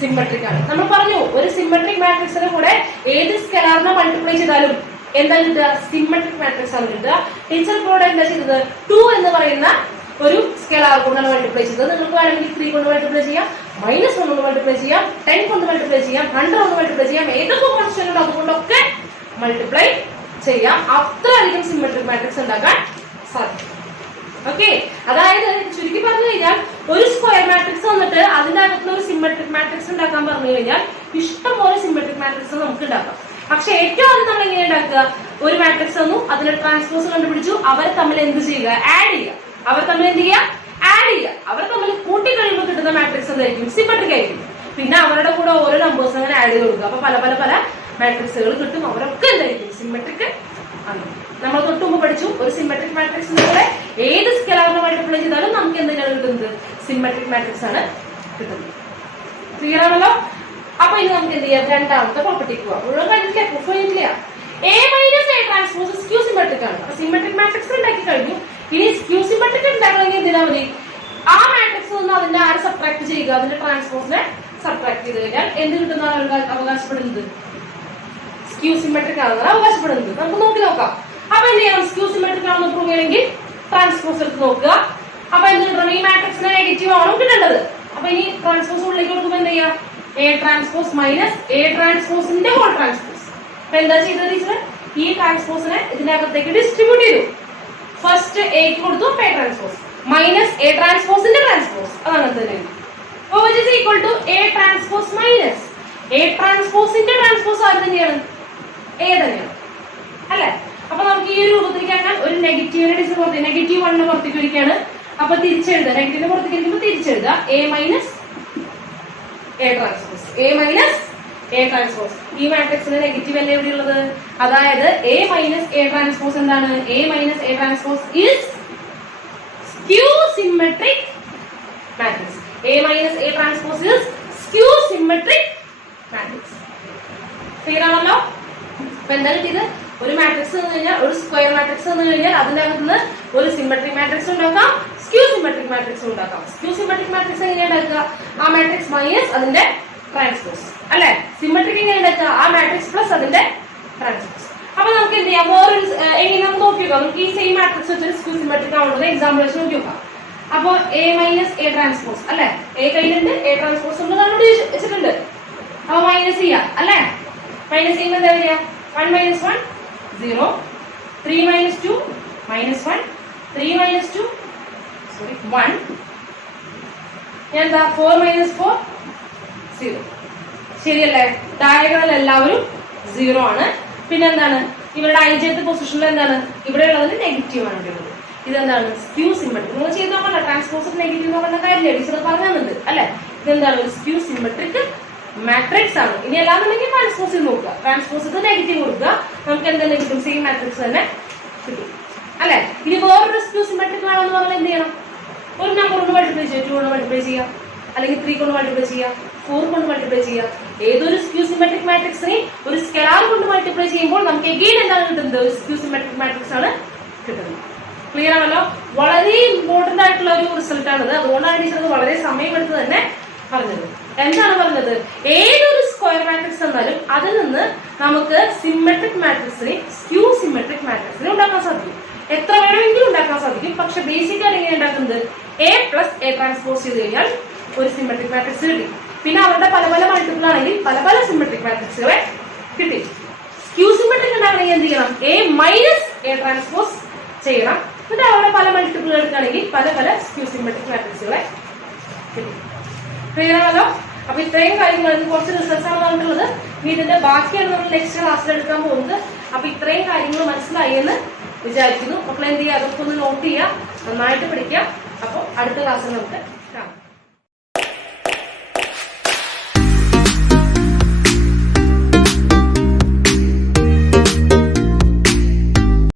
സിമെട്രിക് ആണ്. നമ്മൾ പറഞ്ഞു ഒരു സിമെട്രിക് മാട്രിക്സിന്റെ കൂടെ ഏത് സ്കെലാറിനെ മൾട്ടിപ്ലൈ ചെയ്താലും എന്താ കിട്ടുക, സിമെട്രിക് മാട്രിക്സ് ആണ് കിട്ടുക. ടീച്ചർ കൂടെ എന്താ ചെയ്തത്, 2 എന്ന് പറയുന്ന ഒരു സ്കെലാർ കൊണ്ടാണ് മൾട്ടിപ്ലൈ ചെയ്തത്. നിങ്ങൾക്ക് വേണമെങ്കിൽ 3 കൊണ്ട് മൾട്ടിപ്ലൈ ചെയ്യാം, -1 കൊണ്ട് മൾട്ടിപ്ലൈ ചെയ്യാം, 10 കൊണ്ട് മൾട്ടിപ്ലൈ ചെയ്യാം, 100 കൊണ്ട് മൾട്ടിപ്ലൈ ചെയ്യാം. ഏതൊക്കെ കോൺസ്റ്റന്റ് ഉണ്ടോ അതുകൊണ്ടൊക്കെ മൾട്ടിപ്ലൈ ചെയ്യാം. അത്രയധികം സിമെട്രിക് മാട്രിക്സ് ഉണ്ടാക്കാൻ സാധിക്കും. ഓക്കെ, അതായത് ചുരുക്കി പറഞ്ഞു കഴിഞ്ഞാൽ ഒരു സ്ക്വയർ മാട്രിക്സ് വന്നിട്ട് അതിന്റെ അകത്തുനിന്ന് ഒരു സിമെട്രിക് മാട്രിക്സ് ഉണ്ടാക്കാൻ പറഞ്ഞു കഴിഞ്ഞാൽ ഇഷ്ടംപോലെ സിമെട്രിക് മാട്രിക്സ് നമുക്ക് ഉണ്ടാക്കാം. പക്ഷെ ഏറ്റവും ആദ്യം നമ്മൾ എങ്ങനെ ഉണ്ടാക്കുക? ഒരു മാട്രിക്സ് വന്നു, അതിന്റെ ട്രാൻസ്പോസ് കണ്ടുപിടിച്ചു, അവർ തമ്മിൽ എന്ത് ചെയ്യുക? ആഡ് ചെയ്യുക. അവർ തമ്മിൽ എന്ത് ചെയ്യുക? ആഡ് ചെയ്യുക. അവർ തമ്മിൽ കൂട്ടി കഴിയുമ്പോൾ കിട്ടുന്ന മാട്രിക്സ് എന്തായിരിക്കും? സിമെട്രിക് ആയിരിക്കും. പിന്നെ അവരുടെ കൂടെ ഓരോ നമ്പേഴ്സ് അങ്ങനെ ആഡ് ചെയ്ത് കൊടുക്കുക. അപ്പൊ പല പല പല മാട്രിക്സുകൾ കിട്ടും. അവരൊക്കെ എന്തായിരിക്കും? സിമെട്രിക് ആണ്. നമ്മൾ തൊട്ട് മുമ്പ് പഠിച്ചു, ഒരു സിമെട്രിക് മാട്രിക്സിലൂടെ ഏത് സ്കെലാറിനെ മൾട്ടിപ്ലൈ ചെയ്താലും നമുക്ക് എന്താണ് കിട്ടുന്നത്? സിമെട്രിക് മാട്രിക്സ് ആണ് കിട്ടുന്നത്. ക്ലിയർ ആണല്ലോ? അപ്പൊ ഇനി നമുക്ക് എന്ത് ചെയ്യാം? രണ്ടാമത്തെ പ്രോപ്പർട്ടിക്ക് പോവാം. മുഴുവൻ കഴിഞ്ഞില്ല, പ്രൂഫ് കഴിഞ്ഞില്ല. A minus A transpose skew symmetric ആണ്. അപ്പൊ സിമെട്രിക് മാട്രിക്സ് ഉണ്ടാക്കി കഴിഞ്ഞു. ഇനി സ്ക്യൂ സിമെട്രിക് ഉണ്ടാക്കണമെങ്കിൽ എന്തിനാ മതി? ആ മാട്രിക്സ് നിന്ന് അതിന്റെ ആര് സബ്ട്രാക്ട് ചെയ്യുക? അതിന്റെ ട്രാൻസ്പോസിനെ സബ്ട്രാക്ട് ചെയ്ത് കഴിഞ്ഞാൽ എന്ത് കിട്ടുന്നതാണ് അവകാശപ്പെടുന്നത്? സ്ക്യൂ സിമെട്രിക് ആണെന്നാണ് അവകാശപ്പെടുന്നത്. നമുക്ക് നോക്കി നോക്കാം. അപ്പൊ എന്ത് ചെയ്യണം? സ്ക്യൂ സിമെട്രിക് ആണെന്ന് പ്രൂവ് ചെയ്യണമെങ്കിൽ ട്രാൻസ്പോസ് എടുത്ത് നോക്കുക. അപ്പൊ എന്ത് കിട്ടണം? ഈ മാട്രിക്സിന് നെഗറ്റീവ് ആണ് കിട്ടേണ്ടത്. അപ്പൊ ഇനി ട്രാൻസ്പോസ് ഉള്ളിലേക്ക് കൊടുക്കുമ്പോൾ എന്ത് ചെയ്യാം? A ട്രാൻസ്പോസ് മൈനസ് A ട്രാൻസ്പോസിന്റെ ഹോൾ ട്രാൻസ്പോസ്. അപ്പൊ എന്താ ചെയ്തത് ടീച്ചർ? ഈ ട്രാൻസ്പോസിനെ ഇതിനകത്തേക്ക് ഡിസ്ട്രിബ്യൂട്ട് ചെയ്തു. ഫസ്റ്റ് എക്ക് കൊടുത്തു A ട്രാൻസ്പോസ് മൈനസ് A ട്രാൻസ്പോസിന്റെ ട്രാൻസ്പോസ്, അതാണ് തന്നെ. അപ്പൊ which is equal to A transpose minus A ട്രാൻസ്പോസിന്റെ ട്രാൻസ്പോസ് ആര് തന്നെയാണ്? A തന്നെയാണ് അല്ലെ? അപ്പൊ നമുക്ക് ഈ ഒരു രൂപത്തിലേക്ക് ആക്കാൻ ഒരു നെഗറ്റീവിനെ നെഗറ്റീവ് 1 പുറത്തേക്ക് ഒരിക്കലാണ്. അപ്പൊ തിരിച്ചെഴുതുക. നെഗറ്റീവിനെ പുറത്തേക്ക് ഇരിക്കുമ്പോൾ തിരിച്ചെഴുതുക. A minus A transpose, A minus A transpose. ഈ മാട്രിക്സിന് നെഗറ്റീവ് അല്ലേ ഇവിടെ ഉള്ളത്? അതായത് A മൈനസ് A ട്രാൻസ്പോസ് എന്താണ്? A minus A transpose is skew symmetric matrix. A minus A transpose is skew symmetric matrix. Clear ആണല്ലോ? അപ്പൊ എന്താ കിട്ടിയത്? ഒരു മാട്രിക്സ് എന്ന് കഴിഞ്ഞാൽ, ഒരു സ്ക്വയർ മാട്രിക്സ് എന്ന് കഴിഞ്ഞാൽ അതിന്റെ അകത്തുനിന്ന് ഒരു സിമെട്രിക് മാട്രിക്സ് ഉണ്ടാക്കാം, സ്ക്യൂ സിമെട്രിക് മാട്രിക്സ് ഉണ്ടാക്കാം. സ്ക്യൂ സിമെട്രിക് മാട്രിക്സ് എങ്ങനെയാണ് ഉണ്ടാക്കുക? ആ മാട്രിക്സ് മൈനസ് അതിന്റെ ട്രാൻസ്പോസ് അല്ലെ? സിമെട്രിക് എങ്ങനെ ഉണ്ടാക്കുക? ആ മാട്രിക്സ് പ്ലസ് അതിന്റെ ട്രാൻസ്പോസ്. അപ്പൊ നമുക്ക് എന്ത് ചെയ്യാം? വേറൊരു എങ്ങനെ നമുക്ക് നോക്കി നോക്കാം. നമുക്ക് ഈ സെയിം മാട്രിക്സ് വെച്ച് സ്ക്യൂ സിമെട്രിക് ആവുന്നത് എക്സാമ്പിൾ വെച്ച് നോക്കി നോക്കാം. അപ്പൊ A മൈനസ് A ട്രാൻസ്പോസ് അല്ലെ? A കയ്യിലുണ്ട്, A ട്രാൻസ്പോസ് ഉണ്ട്, നമ്മുടെ വെച്ചിട്ടുണ്ട്. അപ്പൊ മൈനസ് ചെയ്യാം അല്ലെ? മൈനസ് ചെയ്യുമ്പോൾ എന്താ വരിക? 1 മൈനസ് 1 0, 3 മൈനസ് 2 മൈനസ് 1, 3 മൈനസ് 2 1, എന്താ 4 മൈനസ് 4 0. ശരിയല്ലേ? ഡയഗണൽ എല്ലാവരും 0 ആണ്. പിന്നെ എന്താണ്? ഇവരുടെ ijth പൊസിഷനിൽ എന്താണ്? ഇവിടെ ഉള്ളതിന് നെഗറ്റീവ് ആണ് ഉള്ളത്. ഇതെന്താണ്? Skew symmetric. നിങ്ങൾ ചെയ്ത് നോക്കണ്ട, ട്രാൻസ്പോസ് നെഗറ്റീവ് നോക്കേണ്ട കാര്യമില്ല, ടീച്ചർ പറഞ്ഞത് അല്ലെ? ഇതെന്താണ്? ഒരു സ്ക്യൂ സിമെട്രിക് മാട്രിക്സ് ആണ്. ഇനി അല്ലാന്നുണ്ടെങ്കിൽ ട്രാൻസ്പോസ് നോക്കുക. ട്രാൻസ്പോസ് നെഗറ്റീവ് കൊടുക്കുക, നമുക്ക് എന്തെങ്കിലും കിട്ടും? സെയിം മാട്രിക്സ് തന്നെ കിട്ടും അല്ലെ? ഇനി വേറൊരു സ്ക്യൂ സിമെട്രിക് ആണെന്ന് പറഞ്ഞാൽ എന്ത് ചെയ്യണം? ഒരു നമ്പർ കൊണ്ട് മൾട്ടിപ്ലൈ ചെയ്യുക, 2 കൊണ്ട് മൾട്ടിപ്ലൈ ചെയ്യാം, അല്ലെങ്കിൽ 3 കൊണ്ട് മൾട്ടിപ്ലൈ ചെയ്യാം, 4 കൊണ്ട് മൾട്ടിപ്ലൈ ചെയ്യാം. ഏതൊരു സ്ക്യൂ സിമെട്രിക് മാട്രിക്സിനെ ഒരു സ്കെലാർ കൊണ്ട് മൾട്ടിപ്ലൈ ചെയ്യുമ്പോൾ നമുക്ക് എഗെയിൻ എന്താണ് കിട്ടുന്നത്? ഒരു സ്ക്യൂ സിമെട്രിക് മാട്രിക്സ് ആണ് കിട്ടുന്നത്. ക്ലിയർ ആണല്ലോ? വളരെ ഇമ്പോർട്ടന്റ് ആയിട്ടുള്ള ഒരു റിസൾട്ട് ആണിത്. അതുകൊണ്ടാണ് ടീച്ചർ വളരെ സമയമെടുത്ത് തന്നെ പറഞ്ഞത്. എന്താണ് പറഞ്ഞത്? ഏതൊരു സ്ക്വയർ മാട്രിക്സ് എന്നാലും അതിൽ നിന്ന് നമുക്ക് സിമെട്രിക് മാട്രിക്സിനെ സ്ക്യൂ സിമെട്രിക് മാട്രിക്സിനെ ഉണ്ടാക്കാൻ സാധിക്കും. എത്ര വേണമെങ്കിലും ഉണ്ടാക്കാൻ സാധിക്കും. പക്ഷെ ബേസിക്കലി എങ്ങനെ ഉണ്ടാക്കുന്നത്? A പ്ലസ് A ട്രാൻസ്പോസ് ചെയ്ത് കഴിഞ്ഞാൽ ഒരു സിമെട്രിക് മാട്രിക്സ് കിട്ടി. പിന്നെ അവരുടെ പല പല മൾട്ടിപ്പിൾ ആണെങ്കിൽ പല പല സിമെട്രിക് മാട്രിക്സുകളെ കിട്ടി. സ്ക്യൂ സിമെട്രിക് ഉണ്ടാക്കണമെങ്കിൽ എന്ത് ചെയ്യണം? A മൈനസ് A ട്രാൻസ്പോസ് ചെയ്യണം. എന്നിട്ട് അവരുടെ പല മൾട്ടിപ്പിൾ എടുക്കുകയാണെങ്കിൽ പല പല സ്ക്യൂ സിമെട്രിക് മാട്രിക്സുകളെ കിട്ടി. ക്ലിയർ ആണല്ലോ? അപ്പൊ ഇത്രയും കാര്യങ്ങൾ, കുറച്ച് റിസൾട്ട്സ് ആണ് നമുക്കുള്ളത്. ഇനി ഇതിന്റെ ബാക്കിയാണ് നമ്മൾ നെക്സ്റ്റ് ക്ലാസ്സിൽ എടുക്കാൻ പോകുന്നത്. അപ്പൊ ഇത്രയും കാര്യങ്ങൾ മനസ്സിലായി എന്ന് വിചാരിക്കുന്നു. അപ്പോൾ എന്ത് ചെയ്യുക? അതൊക്കെ ഒന്ന് നോട്ട് ചെയ്യുക, നന്നായിട്ട് പഠിക്കുക. അപ്പോൾ അടുത്ത ക്ലാസ്സിൽ നമുക്ക് കാണാം.